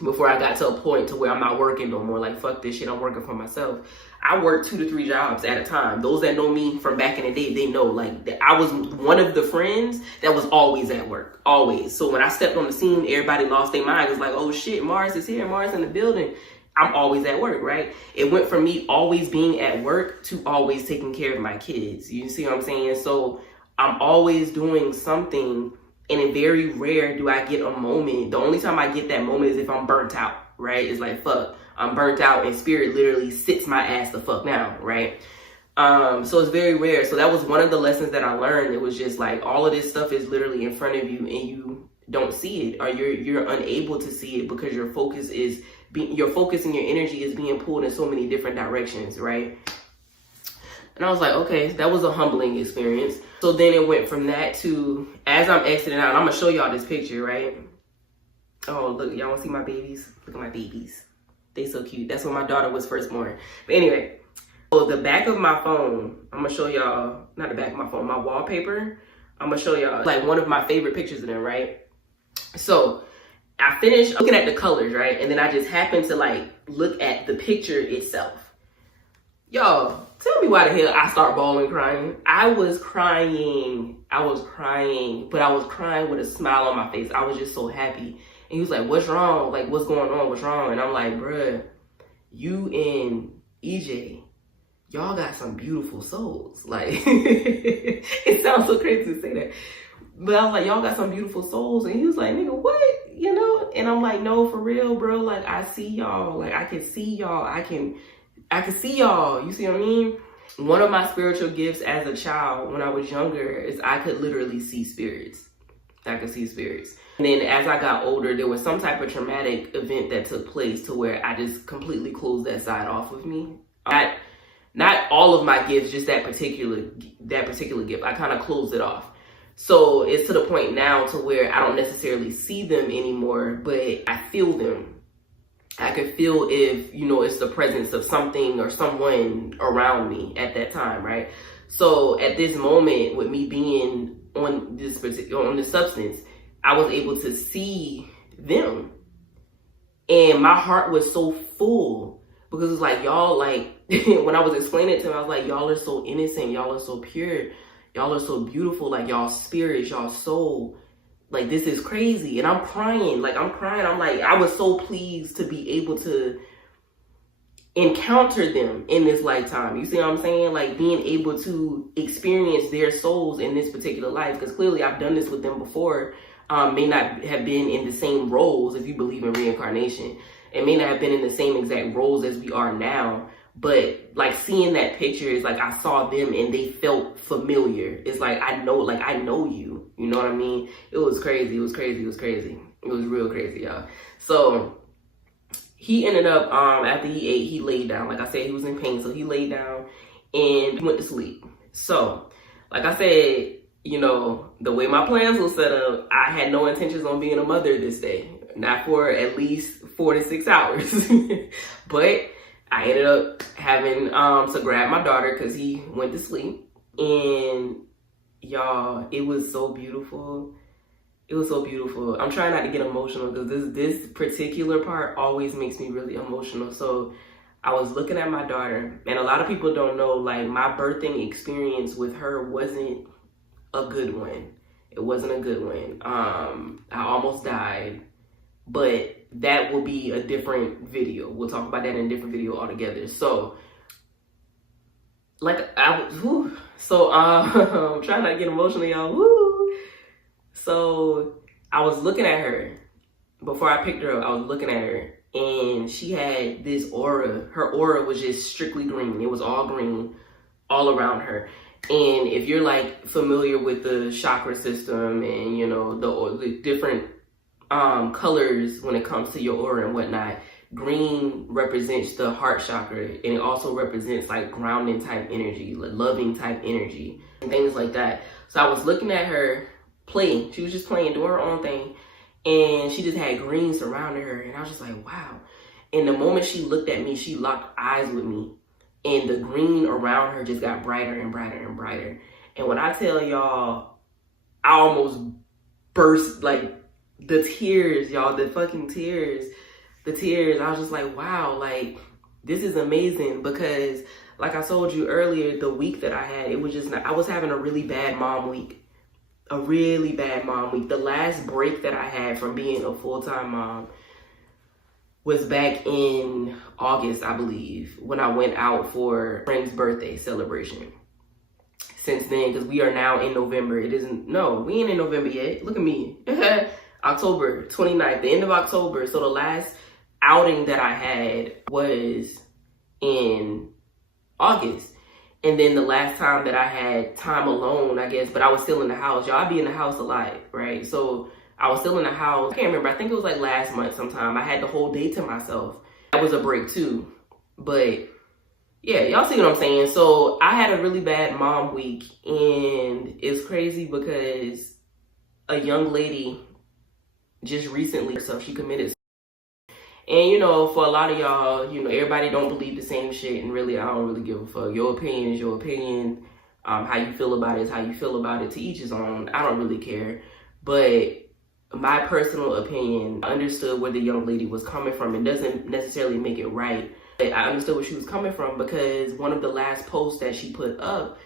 before I got to a point to where I'm not working no more. Like, fuck this shit, I'm working for myself. I worked 2 to 3 jobs at a time. Those that know me from back in the day, they know, like, I was one of the friends that was always at work, always. So when I stepped on the scene, everybody lost their mind. It's like, oh shit, Mars is here, Mars in the building. I'm always at work, right? It went from me always being at work to always taking care of my kids. You see what I'm saying? So I'm always doing something, and it's very rare do I get a moment. The only time I get that moment is if I'm burnt out, right? It's like, fuck, I'm burnt out, and spirit literally sits my ass the fuck down, right? So it's very rare. So that was one of the lessons that I learned. It was just like all of this stuff is literally in front of you and you don't see it, or you're unable to see it because your focus and your energy is being pulled in so many different directions, right? And I was like, okay, that was a humbling experience. So then it went from that to, as I'm exiting out, I'm gonna show y'all this picture, right? Oh, look, y'all wanna see my babies? Look at my babies. They so cute. That's when my daughter was first born. But anyway, so the back of my phone, I'm gonna show y'all, not the back of my phone, my wallpaper. I'm gonna show y'all like one of my favorite pictures of them, right? So I finished looking at the colors, right? And then I just happened to like look at the picture itself. Y'all, tell me why the hell I start bawling crying. I was crying, but I was crying with a smile on my face. I was just so happy. And he was like, what's wrong? Like, what's going on? What's wrong? And I'm like, bruh, you and EJ, y'all got some beautiful souls. Like, it sounds so crazy to say that. But I was like, y'all got some beautiful souls. And he was like, nigga, what? You know? And I'm like, no, for real, bro. Like, I see y'all. Like, I can see y'all. I can see y'all. You see what I mean? One of my spiritual gifts as a child when I was younger is I could literally see spirits. I could see spirits. And then as I got older, there was some type of traumatic event that took place to where I just completely closed that side off of me. Not all of my gifts, just that particular gift. I kind of closed it off. So it's to the point now to where I don't necessarily see them anymore, but I feel them. I could feel if, you know, it's the presence of something or someone around me at that time, right? So at this moment, with me being on this substance, I was able to see them. And my heart was so full because it's like, y'all, like, when I was explaining it to them, I was like, y'all are so innocent. Y'all are so pure. Y'all are so beautiful. Like, y'all spirits, y'all soul. Like, this is crazy. And I'm crying. I'm like, I was so pleased to be able to encounter them in this lifetime. You see what I'm saying? Like, being able to experience their souls in this particular life. Because clearly I've done this with them before. May not have been in the same roles, if you believe in reincarnation. It may not have been in the same exact roles as we are now. But like seeing that picture is like I saw them and they felt familiar. It's like I know you. You know what I mean? It was crazy. It was real crazy, y'all. So he ended up after he ate, he laid down. Like I said, he was in pain, so he laid down and went to sleep. So, like I said, you know, the way my plans were set up, I had no intentions on being a mother this day. Not for at least 4 to 6 hours. But I ended up having to grab my daughter because he went to sleep. And y'all, it was so beautiful. It was so beautiful. I'm trying not to get emotional because this particular part always makes me really emotional. So I was looking at my daughter, and a lot of people don't know, like, my birthing experience with her wasn't a good one. It wasn't a good one. I almost died, but that will be a different video. We'll talk about that in a different video altogether. So, like, I'm trying not to get emotional, y'all. Woo! So, I was looking at her. Before I picked her up, I was looking at her. And she had this aura. Her aura was just strictly green. It was all green all around her. And if you're, like, familiar with the chakra system and, you know, the different colors when it comes to your aura and whatnot, green represents the heart chakra, and it also represents like grounding type energy, like loving type energy and things like that. So I was looking at her play. She was just playing, doing her own thing, and she just had green surrounding her, and I was just like, wow. And the moment she looked at me, she locked eyes with me, and the green around her just got brighter and brighter and brighter. And when I tell y'all, I almost burst, like, the tears, y'all, the fucking tears, I was just like, wow, like, this is amazing. Because like I told you earlier, the week that I had, it was just, I was having a really bad mom week. The last break that I had from being a full-time mom was back in August, I believe, when I went out for a friend's birthday celebration. Since then, because we are now in November, we ain't in November yet. Look at me. October 29th, the end of October. So the last outing that I had was in August. And then the last time that I had time alone, I guess, but I was still in the house. Y'all, I be in the house a lot, right? So I was still in the house. I can't remember. I think it was like last month sometime. I had the whole day to myself. That was a break too. But yeah, y'all see what I'm saying? So I had a really bad mom week, and it's crazy because a young lady just recently, so she committed. And you know, for a lot of y'all, you know, everybody don't believe the same shit, and really, I don't really give a fuck. Your opinion is your opinion. How you feel about it is how you feel about it. To each his own. I don't really care. But my personal opinion, I understood where the young lady was coming from. It doesn't necessarily make it right. But I understood where she was coming from because one of the last posts that she put up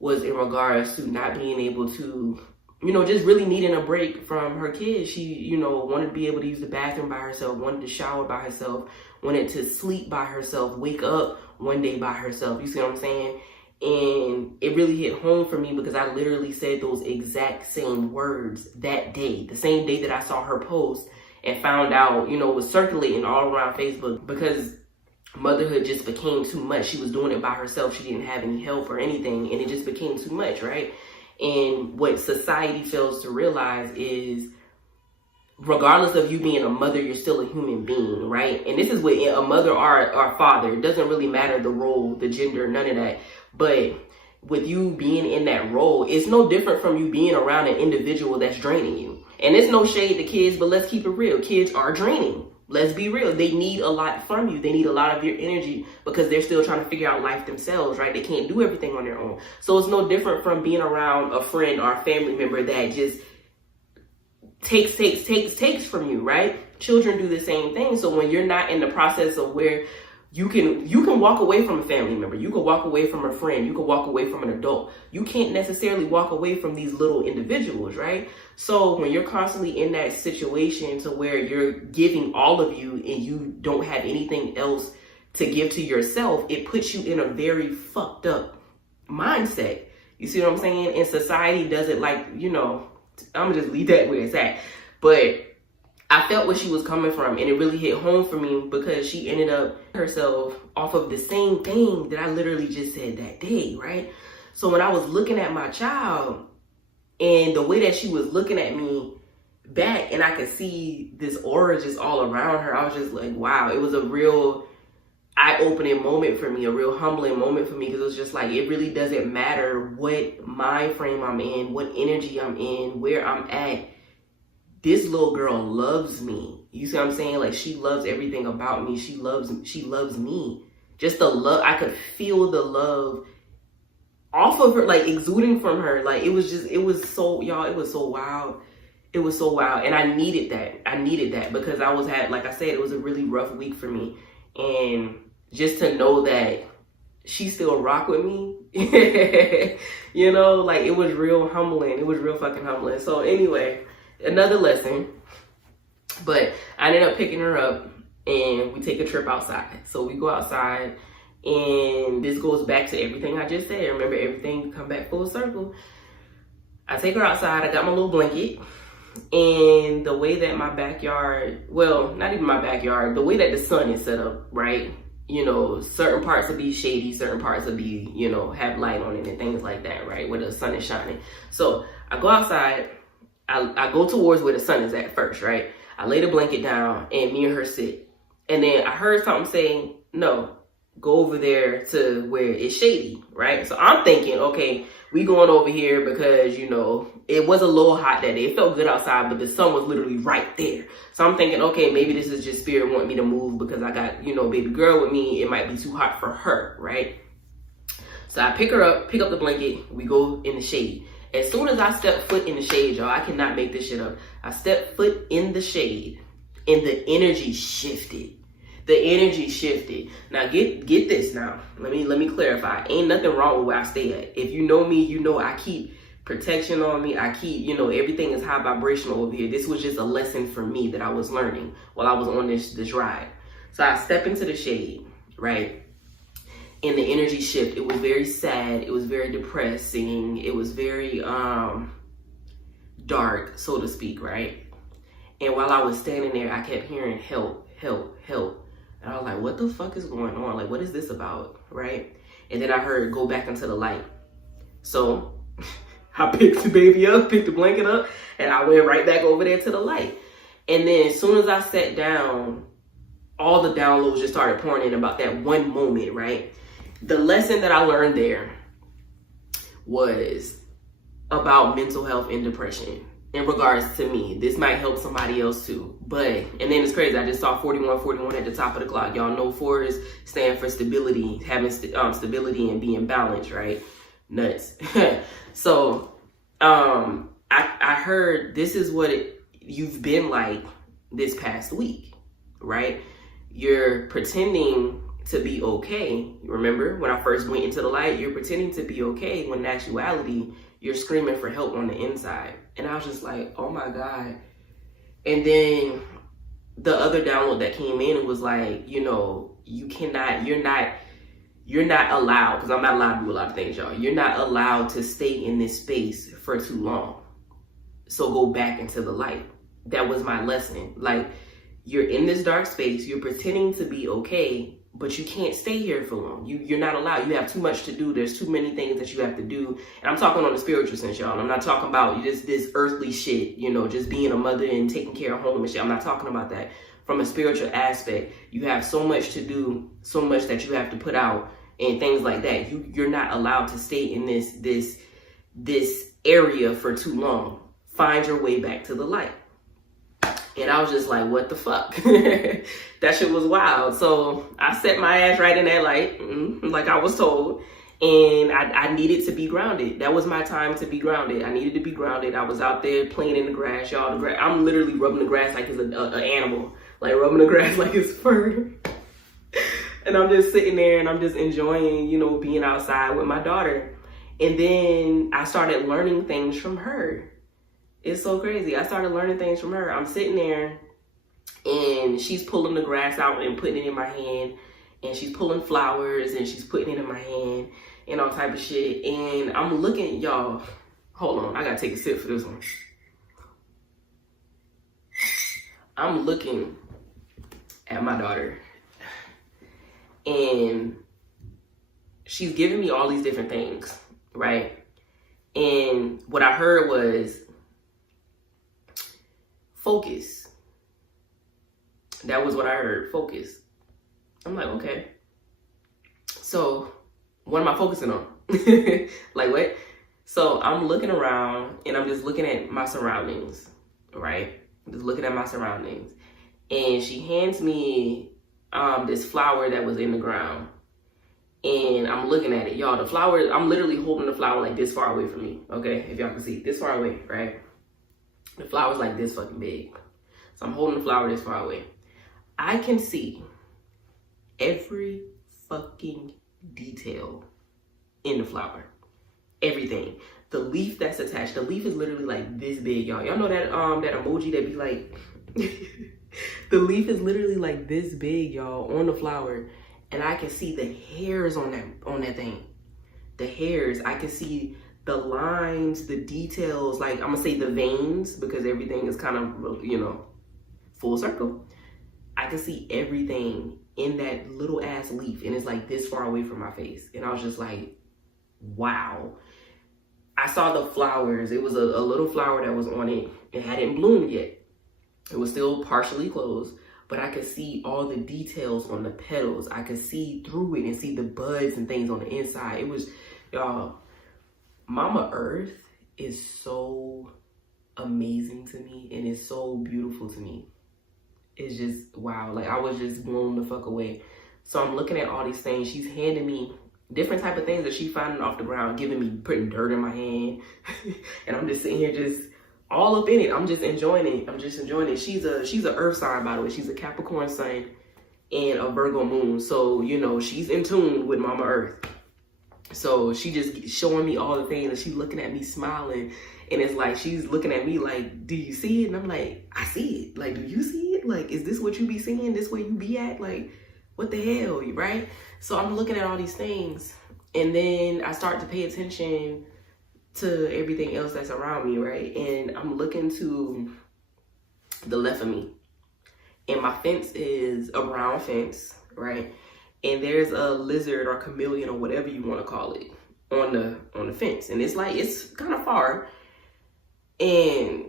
was in regards to not being able to, you know, just really needing a break from her kids. She, you know, wanted to be able to use the bathroom by herself, wanted to shower by herself, wanted to sleep by herself, wake up one day by herself. You see what I'm saying? And it really hit home for me because I literally said those exact same words that day, the same day that I saw her post and found out, you know, it was circulating all around Facebook because motherhood just became too much. She was doing it by herself. She didn't have any help or anything, and it just became too much, right? And what society fails to realize is regardless of you being a mother, you're still a human being, right? And this is what a mother or father, it doesn't really matter the role, the gender, none of that. But with you being in that role, it's no different from you being around an individual that's draining you. And it's no shade to kids, but let's keep it real. Kids are draining. Let's be real. They need a lot from you. They need a lot of your energy because they're still trying to figure out life themselves, right? They can't do everything on their own. So it's no different from being around a friend or a family member that just takes from you, right? Children do the same thing. So when you're not in the process of where you can walk away from a family member, you can walk away from a friend, you can walk away from an adult. You can't necessarily walk away from these little individuals, right? So when you're constantly in that situation to where you're giving all of you and you don't have anything else to give to yourself, it puts you in a very fucked up mindset. You see what I'm saying? And society does it like, you know, I'm gonna just leave that where it's at. But I felt where she was coming from, and it really hit home for me because she ended up herself off of the same thing that I literally just said that day, right? So when I was looking at my child and the way that she was looking at me back, and I could see this aura just all around her, I was just like, wow, it was a real eye-opening moment for me, a real humbling moment for me, because it was just like, it really doesn't matter what mind frame I'm in, what energy I'm in, where I'm at. This little girl loves me. You see what I'm saying? Like, she loves everything about me. She loves me. Just the love, I could feel the love off of her, like exuding from her. Like, it was so, y'all, it was so wild. It was so wild. And I needed that because like I said, it was a really rough week for me. And just to know that she still rock with me, you know, like, it was real humbling. It was real fucking humbling. So anyway, another lesson, but I ended up picking her up and we take a trip outside. So we go outside, and this goes back to everything I just said. Remember, everything come back full circle. I take her outside. I got my little blanket, and the way that my backyard, well, not even my backyard, the way that the sun is set up, right? You know, certain parts will be shady, certain parts will be, you know, have light on it and things like that, right? Where the sun is shining. So I go outside. I go towards where the sun is at first, right? I lay the blanket down and me and her sit. And then I heard something saying, no, go over there to where it's shady, right? So I'm thinking, okay, we going over here because, you know, it was a little hot that day. It felt good outside, but the sun was literally right there. So I'm thinking, okay, maybe this is just spirit wanting me to move because I got, you know, baby girl with me. It might be too hot for her, right? So I pick up the blanket. We go in the shade. As soon as I step foot in the shade, y'all, I cannot make this shit up. I step foot in the shade and the energy shifted. The energy shifted. Now get this now. Let me clarify. Ain't nothing wrong with where I stay at. If you know me, you know I keep protection on me. I keep, you know, everything is high vibrational over here. This was just a lesson for me that I was learning while I was on this ride. So I step into the shade, right? And the energy shift, it was very sad, it was very depressing, it was very dark, so to speak, right? And while I was standing there, I kept hearing help, help, help. And I was like, what the fuck is going on? Like, what is this about, right? And then I heard go back into the light. So I picked the baby up, picked the blanket up, and I went right back over there to the light. And then as soon as I sat down, all the downloads just started pouring in about that one moment, right? The lesson that I learned there was about mental health and depression in regards to me. This might help somebody else too. But, and then it's crazy, I just saw 4141 at the top of the clock. Y'all know 4s stand for stability, having stability and being balanced, right? Nuts. So, I heard this is what you've been like this past week, right? You're pretending to be okay. Remember when I first went into the light, you're pretending to be okay when in actuality, you're screaming for help on the inside. And I was just like, oh my God. And then the other download that came in was like, you know, you're not allowed, because I'm not allowed to do a lot of things, y'all. You're not allowed to stay in this space for too long. So go back into the light. That was my lesson. Like, you're in this dark space, you're pretending to be okay, but you can't stay here for long. You're not allowed. You have too much to do. There's too many things that you have to do. And I'm talking on the spiritual sense, y'all. I'm not talking about just this earthly shit, you know, just being a mother and taking care of home and shit. I'm not talking about that. From a spiritual aspect, you have so much to do, so much that you have to put out and things like that. You're not allowed to stay in this area for too long. Find your way back to the light. And I was just like, what the fuck? That shit was wild. So I set my ass right in that light, like I was told. And I needed to be grounded. That was my time to be grounded. I needed to be grounded. I was out there playing in the grass, y'all. I'm literally rubbing the grass like it's an animal. Like rubbing the grass like it's fur. And I'm just sitting there and I'm just enjoying, you know, being outside with my daughter. And then I started learning things from her. It's so crazy. I started learning things from her. I'm sitting there and she's pulling the grass out and putting it in my hand. And she's pulling flowers and she's putting it in my hand and all type of shit. And I'm looking, y'all, hold on. I gotta take a sip for this one. I'm looking at my daughter and she's giving me all these different things, right? And what I heard was focus. That was what I heard, focus. I'm like, okay. So what am I focusing on? Like what? So I'm looking around and I'm just looking at my surroundings, right? I'm just looking at my surroundings. And she hands me this flower that was in the ground. And I'm looking at it. Y'all, the flower, I'm literally holding the flower like this far away from me. Okay, if y'all can see, this far away, right? The flower's like this fucking big. So I'm holding the flower this far away. I can see every fucking detail in the flower. Everything. The leaf that's attached, the leaf is literally like this big, y'all. Y'all know that that emoji that be like, the leaf is literally like this big, y'all, on the flower. And I can see the hairs on that thing. The hairs, I can see the lines, the details, like I'm gonna say the veins, because everything is kind of, you know, full circle. I can see everything in that little ass leaf, and it's like this far away from my face. And I was just like, wow. I saw the flowers. It was a little flower that was on it. It hadn't bloomed yet. It was still partially closed, but I could see all the details on the petals. I could see through it and see the buds and things on the inside. It was, y'all, Mama Earth is so amazing to me and it's so beautiful to me. It's just, wow. Like, I was just blown the fuck away. So I'm looking at all these things. She's handing me different type of things that she's finding off the ground, giving me, putting dirt in my hand. And I'm just sitting here just all up in it. I'm just enjoying it. I'm just enjoying it. She's a earth sign, by the way. She's a Capricorn sun and a Virgo moon. So, you know, she's in tune with Mama Earth. So she just showing me all the things and she's looking at me smiling. And it's like, she's looking at me like, do you see it? And I'm like, I see it. Like, do you see it? Like, is this what you be seeing? This where you be at? Like, what the hell, right? So I'm looking at all these things. And then I start to pay attention to everything else that's around me, right? And I'm looking to the left of me. And my fence is a brown fence, right? and there's a lizard or chameleon or whatever you want to call it on the fence, and it's like, it's kind of far, and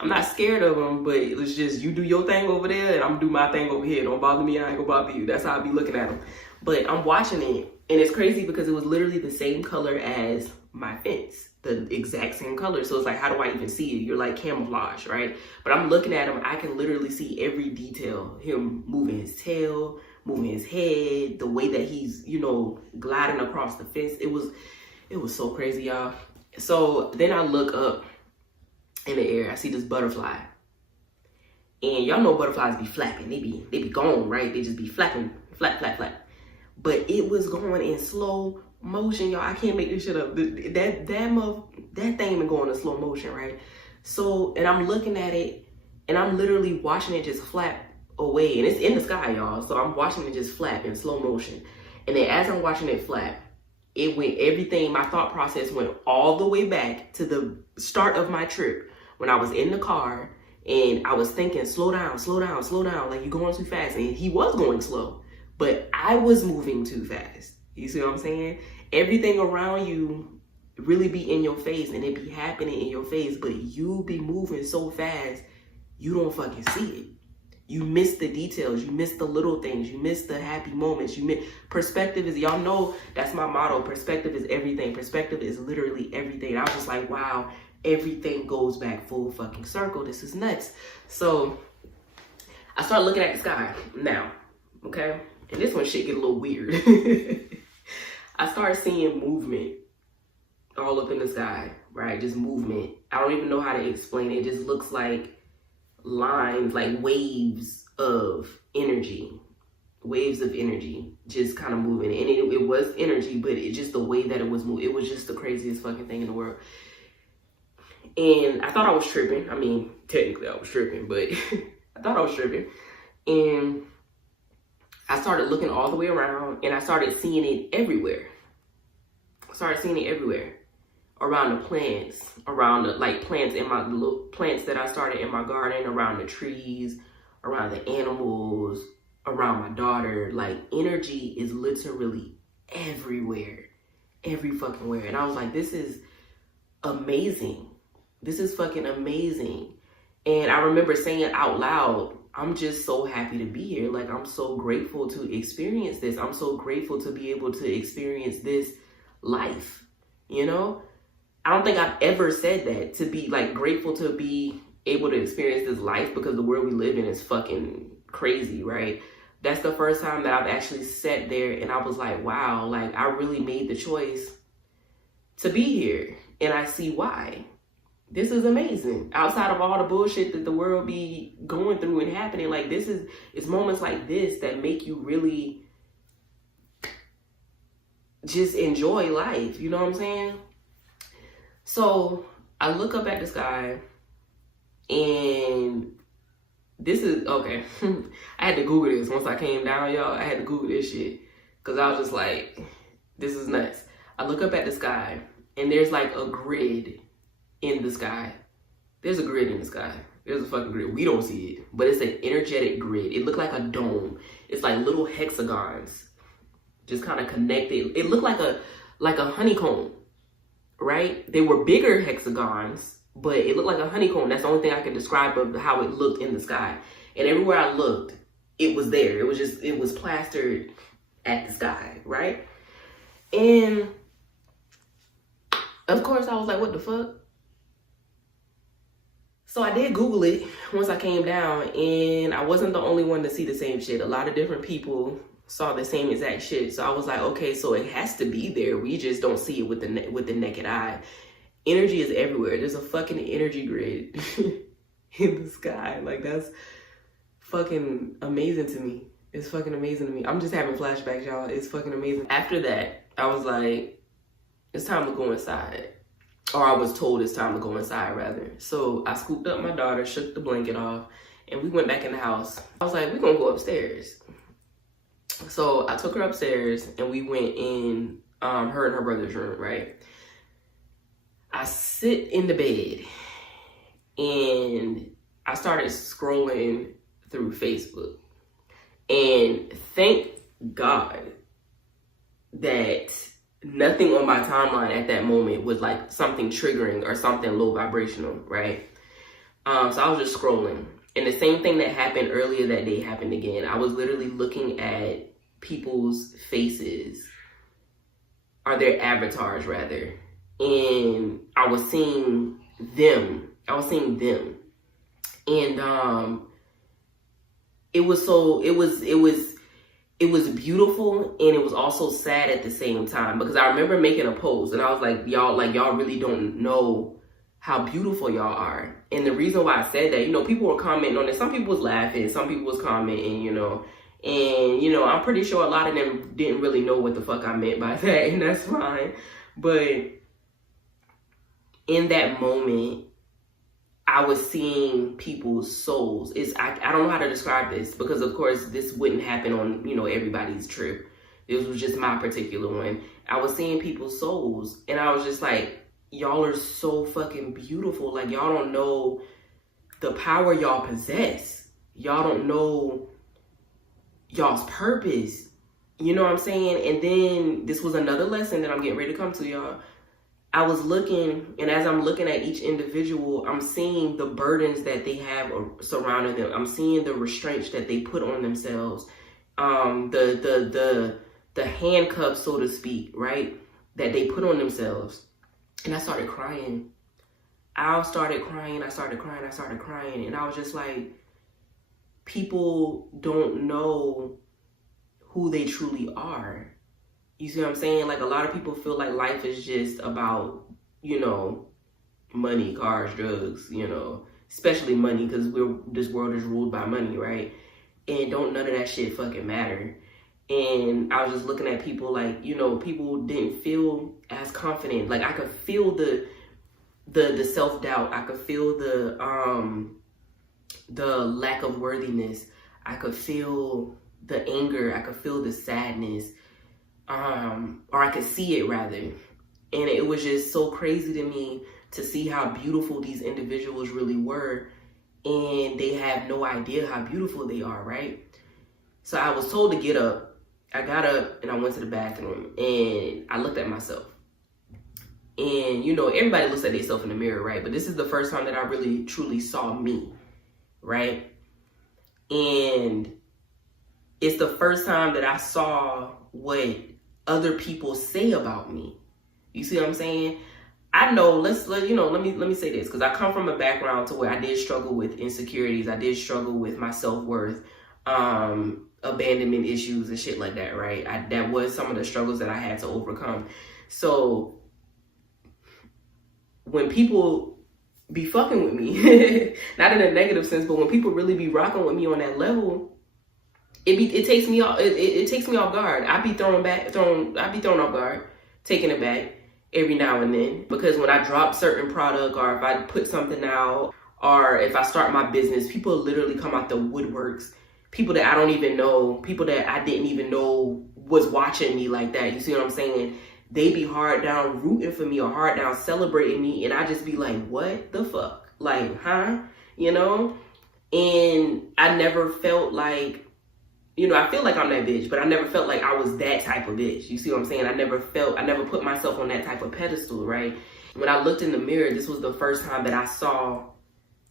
I'm not scared of them, but it's just, you do your thing over there and I'm do my thing over here. Don't bother me, I ain't gonna bother you. That's how I be looking at them. But I'm watching it, and it's crazy because it was literally the same color as my fence, the exact same color. So it's like, how do I even see it? You're like camouflage, right? But I'm looking at him, I can literally see every detail. Him moving his tail, moving his head, the way that he's, you know, gliding across the fence. It was so crazy, y'all. So then I look up in the air, I see this butterfly. And y'all know butterflies be flapping. They be gone, right? They just be flapping, flap, flap, flap. But it was going in slow motion, y'all. I can't make this shit up. That thing been going in slow motion, right? So, and I'm looking at it, and I'm literally watching it just flap away. And it's in the sky, y'all. So I'm watching it just flap in slow motion. And then as I'm watching it flap, it went, everything, my thought process went all the way back to the start of my trip when I was in the car and I was thinking, slow down, slow down, slow down. Like, you're going too fast. And he was going slow, but I was moving too fast. You see what I'm saying? Everything around you really be in your face and it be happening in your face, but you be moving so fast, you don't fucking see it. You miss the details, you miss the little things, you miss the happy moments, you miss, perspective is, y'all know that's my motto, perspective is everything. Perspective is literally everything. And I was just like, wow, everything goes back full fucking circle. This is nuts. So I started looking at the sky now, okay? And this one shit get a little weird. I started seeing movement all up in the sky, right? Just movement. I don't even know how to explain it. It just looks like lines, like waves of energy just kind of moving. And it was energy, but it just, the way that it was moving, it was just the craziest fucking thing in the world. And I thought I was tripping. I mean, technically I was tripping, but I thought I was tripping. And I started looking all the way around, and I started seeing it everywhere. Around the plants, around the, like, plants in my little plants that I started in my garden, around the trees, around the animals, around my daughter. Like, energy is literally everywhere, every fucking where. And I was like, this is amazing. This is fucking amazing. And I remember saying out loud, I'm just so happy to be here. Like, I'm so grateful to experience this. I'm so grateful to be able to experience this life, you know? I don't think I've ever said that, to be like grateful to be able to experience this life, because the world we live in is fucking crazy, right? That's the first time that I've actually sat there and I was like, wow, like, I really made the choice to be here, and I see why. This is amazing. Outside of all the bullshit that the world be going through and happening, like, it's moments like this that make you really just enjoy life. You know what I'm saying? So I look up at the sky, and this is, okay. I had to Google this once I came down, y'all. I had to Google this shit, because I was just like, this is nuts. I look up at the sky, and there's like a grid in the sky. There's a grid in the sky. There's a fucking grid. We don't see it, but it's an energetic grid. It looked like a dome. It's like little hexagons just kind of connected. It looked like a honeycomb, right? They were bigger hexagons, but it looked like a honeycomb. That's the only thing I can describe of how it looked in the sky. And everywhere I looked, it was there. It was plastered at the sky, right? And of course I was like, what the fuck? So I did Google it once I came down, and I wasn't the only one to see the same shit. A lot of different people saw the same exact shit. So I was like, okay, so it has to be there. We just don't see it with the naked eye. Energy is everywhere. There's a fucking energy grid in the sky. Like, that's fucking amazing to me. It's fucking amazing to me. I'm just having flashbacks, y'all. It's fucking amazing. After that, I was like, it's time to go inside. Or I was told it's time to go inside, rather. So I scooped up my daughter, shook the blanket off, and we went back in the house. I was like, we're gonna go upstairs. So I took her upstairs, and we went in her and her brother's room, right? I sit in the bed, and I started scrolling through Facebook. And thank God that nothing on my timeline at that moment was like something triggering or something low vibrational, right? So I was just scrolling. And the same thing that happened earlier that day happened again. I was literally looking at people's faces, or their avatars rather. And I was seeing them. And it was beautiful, and it was also sad at the same time, because I remember making a post and I was like, y'all really don't know how beautiful y'all are. And the reason why I said that, people were commenting on it. Some people was laughing, some people was commenting, and I'm pretty sure a lot of them didn't really know what the fuck I meant by that, and that's fine. But in that moment, I was seeing people's souls. I don't know how to describe this, because of course this wouldn't happen on, everybody's trip. This was just my particular one. I was seeing people's souls, and I was just like, y'all are so fucking beautiful. Like, y'all don't know the power y'all possess. Y'all don't know y'all's purpose. You know what I'm saying? And then this was another lesson that I'm getting ready to come to, y'all. I was looking, and as I'm looking at each individual, I'm seeing the burdens that they have surrounding them. I'm seeing the restraints that they put on themselves, the handcuffs, so to speak, right, that they put on themselves. And I started crying. I started crying, and I was just like, people don't know who they truly are. You see what I'm saying? Like, a lot of people feel like life is just about, money, cars, drugs, especially money, because this world is ruled by money, right? And don't none of that shit fucking matter. And I was just looking at people like, people didn't feel as confident. Like, I could feel the self-doubt. I could feel the lack of worthiness. I could feel the anger. I could feel the sadness. Or I could see it rather. And it was just so crazy to me to see how beautiful these individuals really were. And they have no idea how beautiful they are, right? So I was told to get up. I got up and I went to the bathroom and I looked at myself. And, everybody looks at themselves in the mirror, right? But this is the first time that I really, truly saw me, right? And it's the first time that I saw what other people say about me. You see what I'm saying? I know, let me say this, because I come from a background to where I did struggle with insecurities. I did struggle with my self-worth, abandonment issues and shit like that, right? That was some of the struggles that I had to overcome. So when people be fucking with me, not in a negative sense, but when people really be rocking with me on that level, it takes me off. It takes me off guard. I be thrown off guard, taken aback every now and then, because when I drop certain product, or if I put something out, or if I start my business, people literally come out the woodworks. People that I don't even know, people that I didn't even know was watching me like that. You see what I'm saying? They be hard down rooting for me, or hard down celebrating me, and I just be like, what the fuck? Like, huh? And I never felt like, I feel like I'm that bitch, but I never felt like I was that type of bitch. You see what I'm saying? I never put myself on that type of pedestal, right? When I looked in the mirror, this was the first time that I saw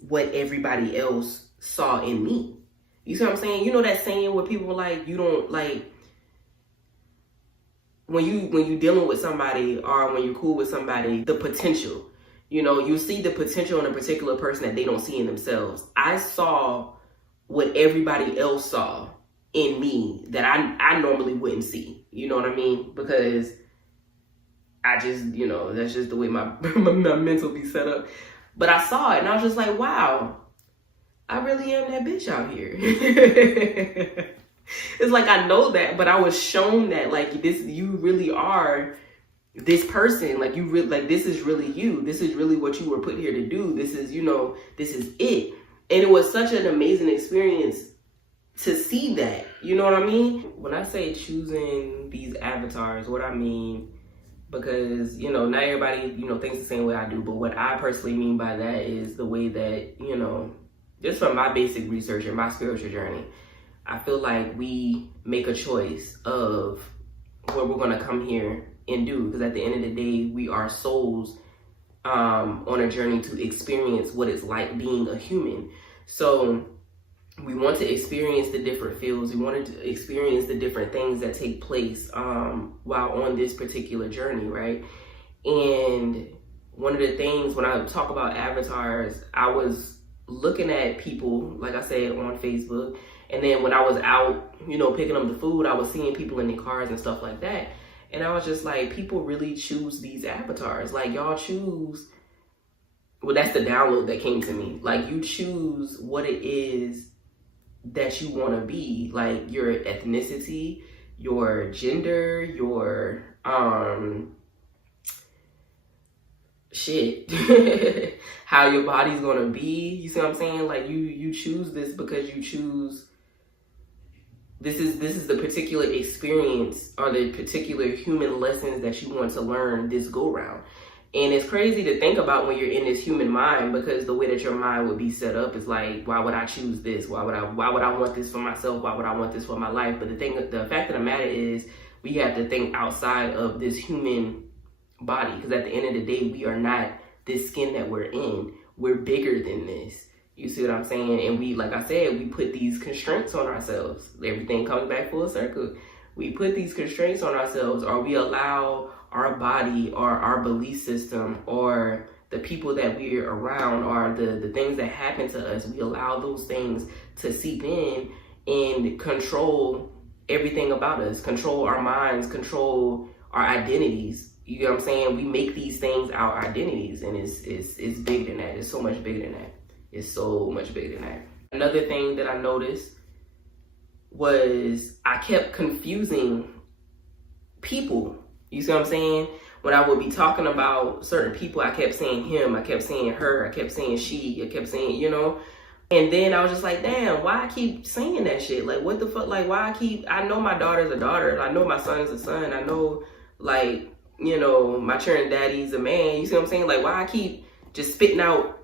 what everybody else saw in me. You see what I'm saying? You know that saying where people are like, you don't like, when you dealing with somebody, or when you're cool with somebody, the potential, you see the potential in a particular person that they don't see in themselves. I saw what everybody else saw in me that I normally wouldn't see. You know what I mean? Because I just, that's just the way my mental be set up. But I saw it and I was just like, wow, I really am that bitch out here. It's like, I know that, but I was shown that, like, this, you really are this person. Like, you really, like, this is really you. This is really what you were put here to do. This is, this is it. And it was such an amazing experience to see that. You know what I mean? When I say choosing these avatars, what I mean, because, not everybody, thinks the same way I do, but what I personally mean by that is the way that, just from my basic research and my spiritual journey, I feel like we make a choice of what we're gonna come here and do, because at the end of the day, we are souls on a journey to experience what it's like being a human. So we want to experience the different feels. We want to experience the different things that take place while on this particular journey, right? And one of the things when I talk about avatars, I was looking at people, like I said, on Facebook. And then when I was out, you know, picking up the food, I was seeing people in their cars and stuff like that. And I was just like, people really choose these avatars. Like, y'all choose, well, that's the download that came to me. Like, you choose what it is that you want to be, like your ethnicity, your gender, your shit, how your body's gonna be. You see what I'm saying? Like, you choose this because you choose. This is the particular experience or the particular human lessons that you want to learn this go round. And it's crazy to think about when you're in this human mind, because the way that your mind would be set up is like, why would I choose this? Why would I want this for myself? Why would I want this for my life? But the fact of the matter is, we have to think outside of this human body, because at the end of the day, we are not this skin that we're in. We're bigger than this. You see what I'm saying? And we, like I said, we put these constraints on ourselves. Everything comes back full circle. We put these constraints on ourselves, or we allow our body or our belief system or the people that we're around or the things that happen to us, we allow those things to seep in and control everything about us, control our minds, control our identities. You know what I'm saying? We make these things our identities, and it's bigger than that. It's so much bigger than that. It's so much bigger than that. Another thing that I noticed was I kept confusing people. You see what I'm saying? When I would be talking about certain people, I kept saying him, I kept saying her, I kept saying she, I kept saying, you know. And then I was just like, damn, why I keep saying that shit? Like, what the fuck? Like, I know my daughter's a daughter. I know my son's a son. I know, like, you know, my children daddy's a man. You see what I'm saying? Like, why I keep just spitting out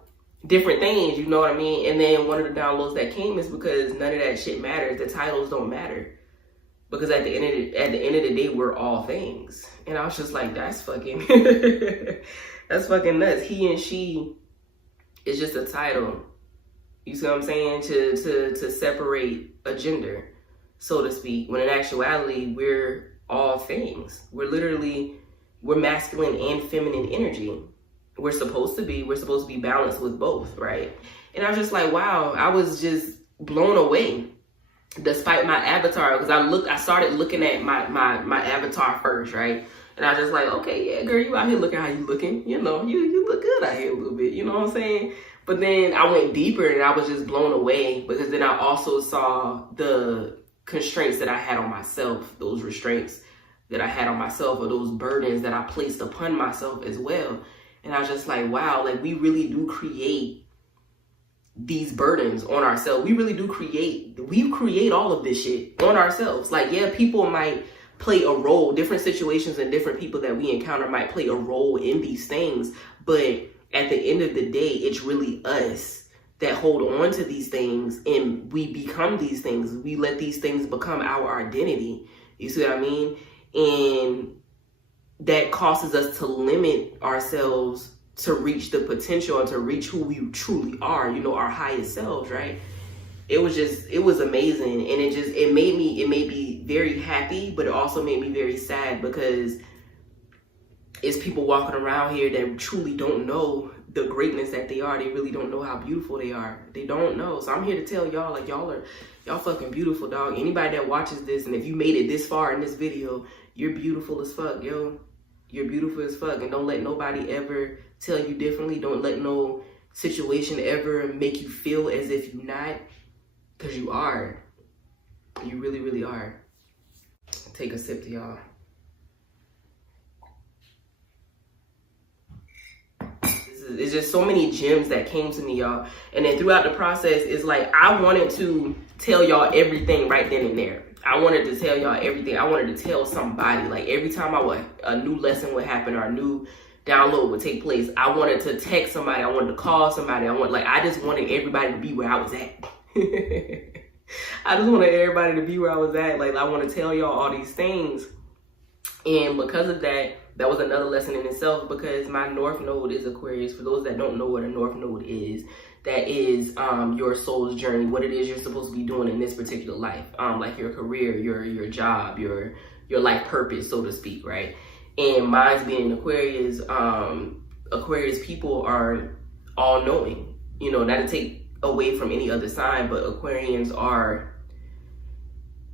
different things, you know what I mean? And then one of the downloads that came is because none of that shit matters. The titles don't matter. Because at the end of the day, we're all things. And I was just like, that's fucking, that's fucking nuts. He and she is just a title. You see what I'm saying? To separate a gender, so to speak. When in actuality, we're all things. We're masculine and feminine energy. We're supposed to be balanced with both, right? And I was just like, wow, I was just blown away. Despite my avatar, because I started looking at my avatar first, right? And I was just like, okay, yeah, girl, you out here looking how you looking. You know, you look good out here a little bit, you know what I'm saying? But then I went deeper and I was just blown away, because then I also saw the constraints that I had on myself, those restraints that I had on myself, or those burdens that I placed upon myself as well. And I was just like, wow, like, we really do create these burdens on ourselves. We really do create all of this shit on ourselves. Like, yeah, people might play a role, different situations and different people that we encounter might play a role in these things, but at the end of the day, it's really us that hold on to these things, and we become these things. We let these things become our identity. You see what I mean? And that causes us to limit ourselves to reach the potential and to reach who we truly are, you know, our highest selves, right? It was amazing. And it made me very happy, but it also made me very sad, because it's people walking around here that truly don't know the greatness that they are. They really don't know how beautiful they are. They don't know. So I'm here to tell y'all, like, y'all fucking beautiful, dog. Anybody that watches this, and if you made it this far in this video, you're beautiful as fuck, yo. You're beautiful as fuck. And don't let nobody ever tell you differently. Don't let no situation ever make you feel as if you're not, because you are. You really, really are. Take a sip to y'all. It's just so many gems that came to me, y'all. And then throughout the process, it's like, I wanted to tell y'all everything right then and there. I wanted to tell y'all everything. I wanted to tell somebody. Like, every time a new lesson would happen or a new download would take place, I wanted to text somebody. I wanted to call somebody. I just wanted everybody to be where I was at. I just wanted everybody to be where I was at. Like, I want to tell y'all all these things. And because of that, that was another lesson in itself, because my North Node is Aquarius. For those that don't know what a North Node is, that is your soul's journey, what it is you're supposed to be doing in this particular life, like your career, your job, your life purpose, so to speak, right? And mine's being Aquarius. Aquarius people are all knowing, you know, not to take away from any other sign, but Aquarians are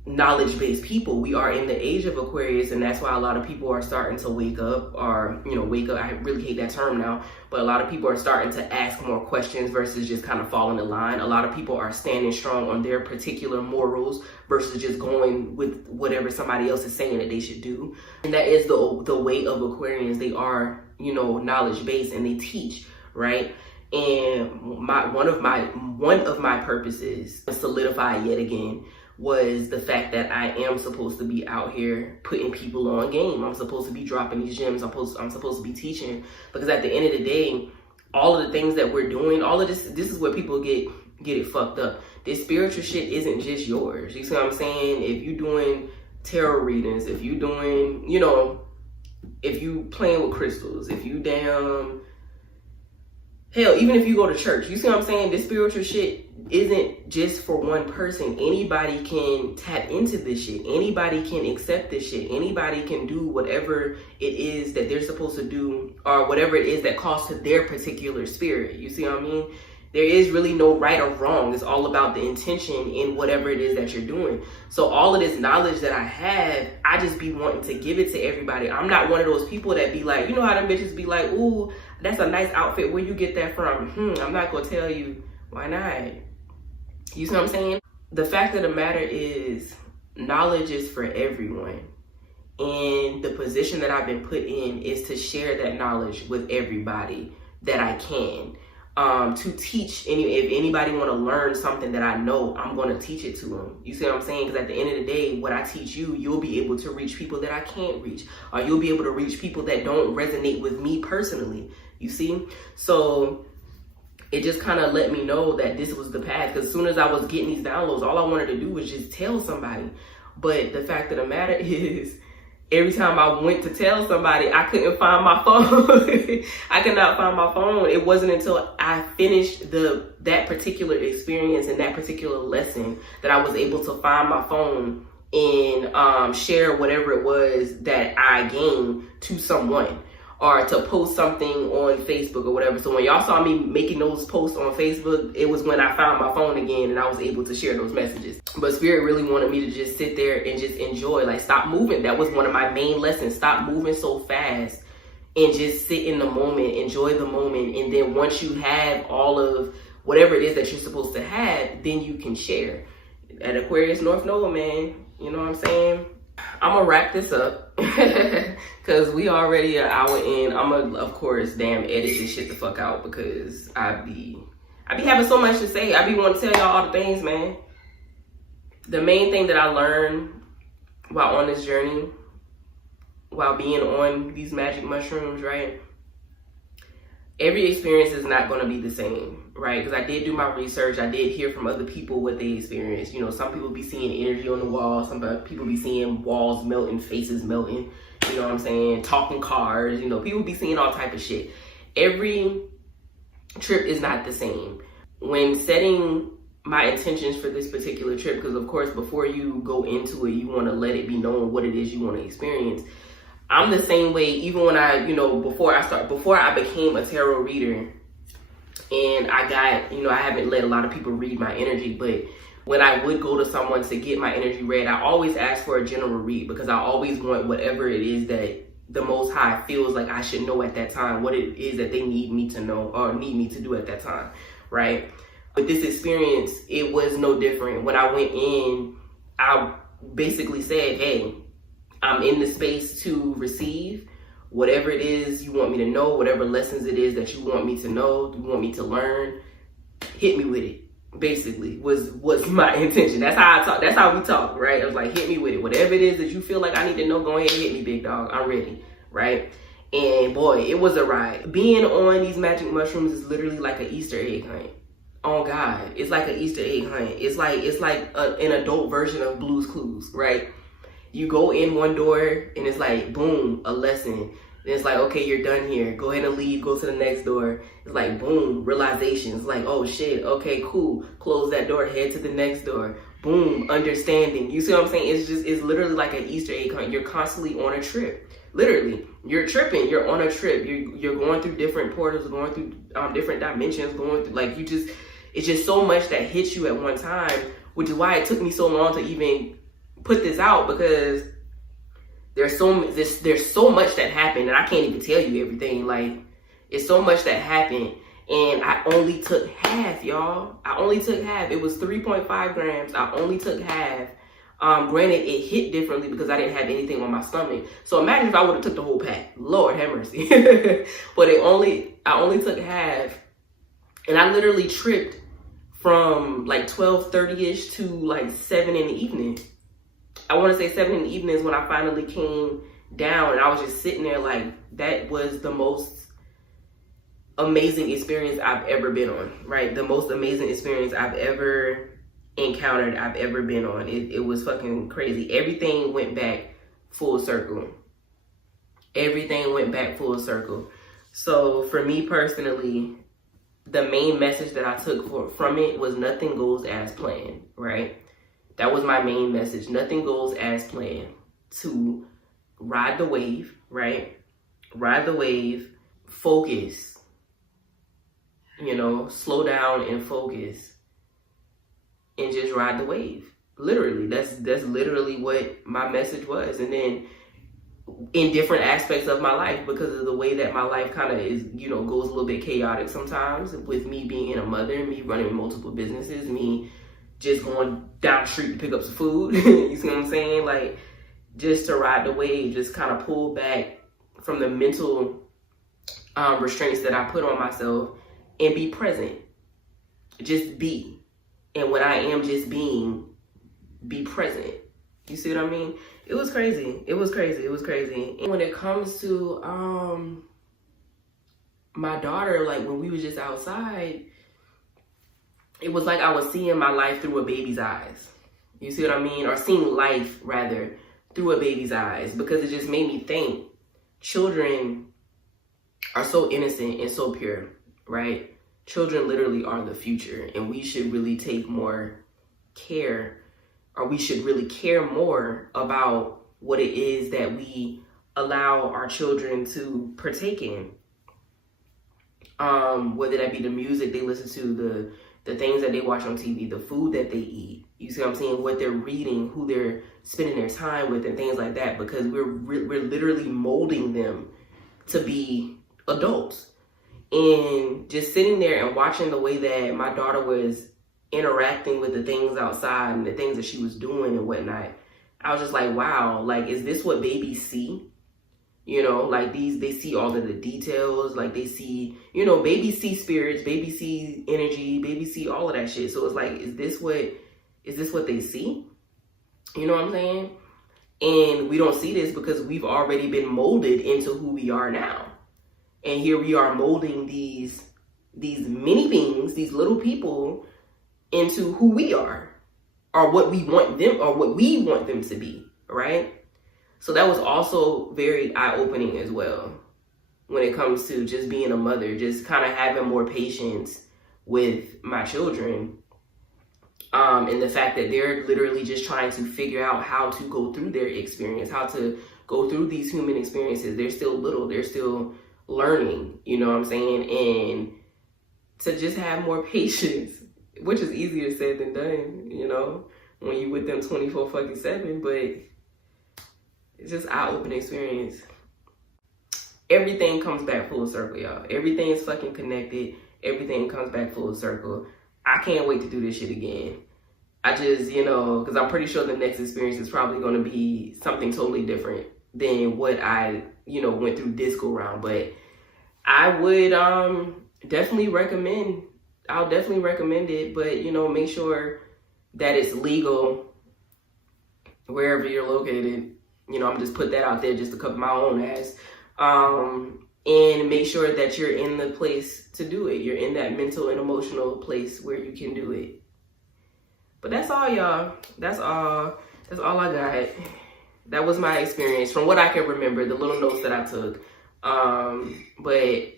knowledge-based people. We are in the age of Aquarius, and that's why a lot of people are starting to wake up, or, you know, wake up. I really hate that term now, but a lot of people are starting to ask more questions versus just kind of falling in line. A lot of people are standing strong on their particular morals versus just going with whatever somebody else is saying that they should do. And that is the way of Aquarians. They are, you know, knowledge-based, and they teach, right? And one of my purposes, solidified yet again, was the fact that I am supposed to be out here putting people on game. I'm supposed to be dropping these gems. I'm supposed to be teaching, because at the end of the day, all of the things that we're doing, all of this is where people get it fucked up. This spiritual shit isn't just yours. You see what I'm saying? If you're doing tarot readings, if you're doing, you know, if you playing with crystals, if you damn, hell, even if you go to church, you see what I'm saying? This spiritual shit isn't just for one person. Anybody can tap into this shit. Anybody can accept this shit. Anybody can do whatever it is that they're supposed to do, or whatever it is that calls to their particular spirit. You see what I mean? There is really no right or wrong. It's all about the intention in whatever it is that you're doing. So all of this knowledge that I have, I just be wanting to give it to everybody. I'm not one of those people that be like, you know how them bitches be like, ooh, that's a nice outfit. Where you get that from? I'm not gonna tell you. Why not? You see what I'm saying? The fact of the matter is, knowledge is for everyone. And the position that I've been put in is to share that knowledge with everybody that I can. To teach, if anybody want to learn something that I know, I'm going to teach it to them. You see what I'm saying? Because at the end of the day, what I teach you, you'll be able to reach people that I can't reach, or you'll be able to reach people that don't resonate with me personally. You see? So it just kind of let me know that this was the path. Because as soon as I was getting these downloads, all I wanted to do was just tell somebody. But the fact of the matter is, every time I went to tell somebody, I couldn't find my phone. I could not find my phone. It wasn't until I finished that particular experience and that particular lesson that I was able to find my phone and share whatever it was that I gained to someone, or to post something on Facebook or whatever. So when y'all saw me making those posts on Facebook, it was when I found my phone again and I was able to share those messages. But Spirit really wanted me to just sit there and just enjoy, like, stop moving. That was one of my main lessons. Stop moving so fast and just sit in the moment, enjoy the moment. And then once you have all of whatever it is that you're supposed to have, then you can share. At Aquarius North Node, man, you know what I'm saying? I'm gonna wrap this up because we already an hour in. I'm gonna, of course, damn edit this shit the fuck out, because I be having so much to say. I be wanting to tell y'all all the things, man. The main thing that I learned while on this journey, while being on these magic mushrooms, right? Every experience is not going to be the same, right? Because I did do my research. I did hear from other people what they experienced. You know, some people be seeing energy on the wall. Some people be seeing walls melting, faces melting. You know what I'm saying? Talking cars. You know, people be seeing all type of shit. Every trip is not the same. When setting my intentions for this particular trip, because of course, before you go into it, you want to let it be known what it is you want to experience. I'm the same way, even when I, you know, before I became a tarot reader, and I got, you know, I haven't let a lot of people read my energy, but when I would go to someone to get my energy read, I always ask for a general read, because I always want whatever it is that the Most High feels like I should know at that time, what it is that they need me to know or need me to do at that time, right? With this experience, it was no different. When I went in, I basically said, hey, I'm in the space to receive whatever it is you want me to know, whatever lessons it is that you want me to know, you want me to learn, hit me with it. Basically, was my intention. That's how I talk. That's how we talk, right? I was like, hit me with it. Whatever it is that you feel like I need to know, go ahead and hit me, big dog. I'm ready, right? And boy, it was a ride. Being on these magic mushrooms is literally like an Easter egg hunt. Oh God, it's like an Easter egg hunt. It's like an adult version of Blue's Clues, right? You go in one door and it's like, boom, a lesson. Then it's like, okay, you're done here. Go ahead and leave. Go to the next door. It's like, boom, realization. It's like, oh shit, okay, cool. Close that door. Head to the next door. Boom, understanding. You see what I'm saying? It's literally like an Easter egg hunt. You're constantly on a trip. Literally, you're tripping. You're on a trip. You're going through different portals, going through different dimensions, going through it's just so much that hits you at one time, which is why it took me so long to even put this out, because there's so much that happened and I can't even tell you everything. Like, it's so much that happened and I only took half, y'all. I only took half. It was 3.5 grams. I only took half. Granted, it hit differently because I didn't have anything on my stomach. So imagine if I would have took the whole pack. Lord have mercy. But I only took half, and I literally tripped from like 12:30ish to like 7 in the evening. I want to say 7 in the evening is when I finally came down, and I was just sitting there like, that was the most amazing experience I've ever been on, right? The most amazing experience I've ever encountered, I've ever been on. It was fucking crazy. Everything went back full circle. Everything went back full circle. So for me personally, the main message that I took from it was nothing goes as planned, right? That was my main message. Nothing goes as planned. To ride the wave, right? Ride the wave, focus, slow down and focus and just ride the wave. Literally, that's literally what my message was. And then in different aspects of my life, because of the way that my life kind of is, goes a little bit chaotic sometimes, with me being a mother, me running multiple businesses, me just going down the street to pick up some food. You see what I'm saying? Like, just to ride the wave, just kind of pull back from the mental restraints that I put on myself and be present. Just be. And when I am just being, be present. You see what I mean? It was crazy. It was crazy. It was crazy. And when it comes to my daughter, like when we was just outside, it was like I was seeing my life through a baby's eyes. You see what I mean? Or seeing life, rather, through a baby's eyes. Because it just made me think, children are so innocent and so pure, right? Children literally are the future, and we should really take more care, or we should really care more about what it is that we allow our children to partake in. Whether that be the music they listen to, the things that they watch on TV, the food that they eat. You see what I'm saying? What they're reading, who they're spending their time with, and things like that. Because we're literally molding them to be adults. And just sitting there and watching the way that my daughter was interacting with the things outside and the things that she was doing and whatnot, I was just like, wow, like, is this what babies see? Like they see all of the details, like they see, babies see spirits, babies see energy, babies see all of that shit. So it's like, is this what they see? You know what I'm saying? And we don't see this because we've already been molded into who we are now. And here we are molding these mini beings, these little people, into who we are, or what we want them to be, right? So that was also very eye-opening as well when it comes to just being a mother, just kind of having more patience with my children, and the fact that they're literally just trying to figure out how to go through their experience, how to go through these human experiences. They're still little, they're still learning, you know what I'm saying? And to just have more patience, which is easier said than done, when you with them 24/7, but it's just eye-opening experience. Everything comes back full circle, y'all. Everything is fucking connected. Everything comes back full circle. I can't wait to do this shit again. I just, because I'm pretty sure the next experience is probably going to be something totally different than what I, went through this go round. But I would definitely recommend, I'll definitely recommend it, but, make sure that it's legal wherever you're located. I'm just put that out there just to cover my own ass. and make sure that you're in the place to do it. You're in that mental and emotional place where you can do it. But that's all, y'all. That's all I got. That was my experience from what I can remember, the little notes that I took. But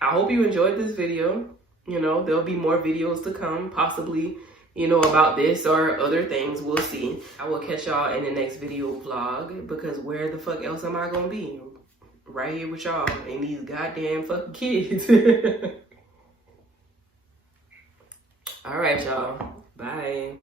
I hope you enjoyed this video. You know, there'll be more videos to come, possibly, you know, about this or other things. We'll see. I will catch y'all in the next video vlog, because where the fuck else am I gonna be? Right here with y'all and these goddamn fucking kids. All right, y'all. Bye.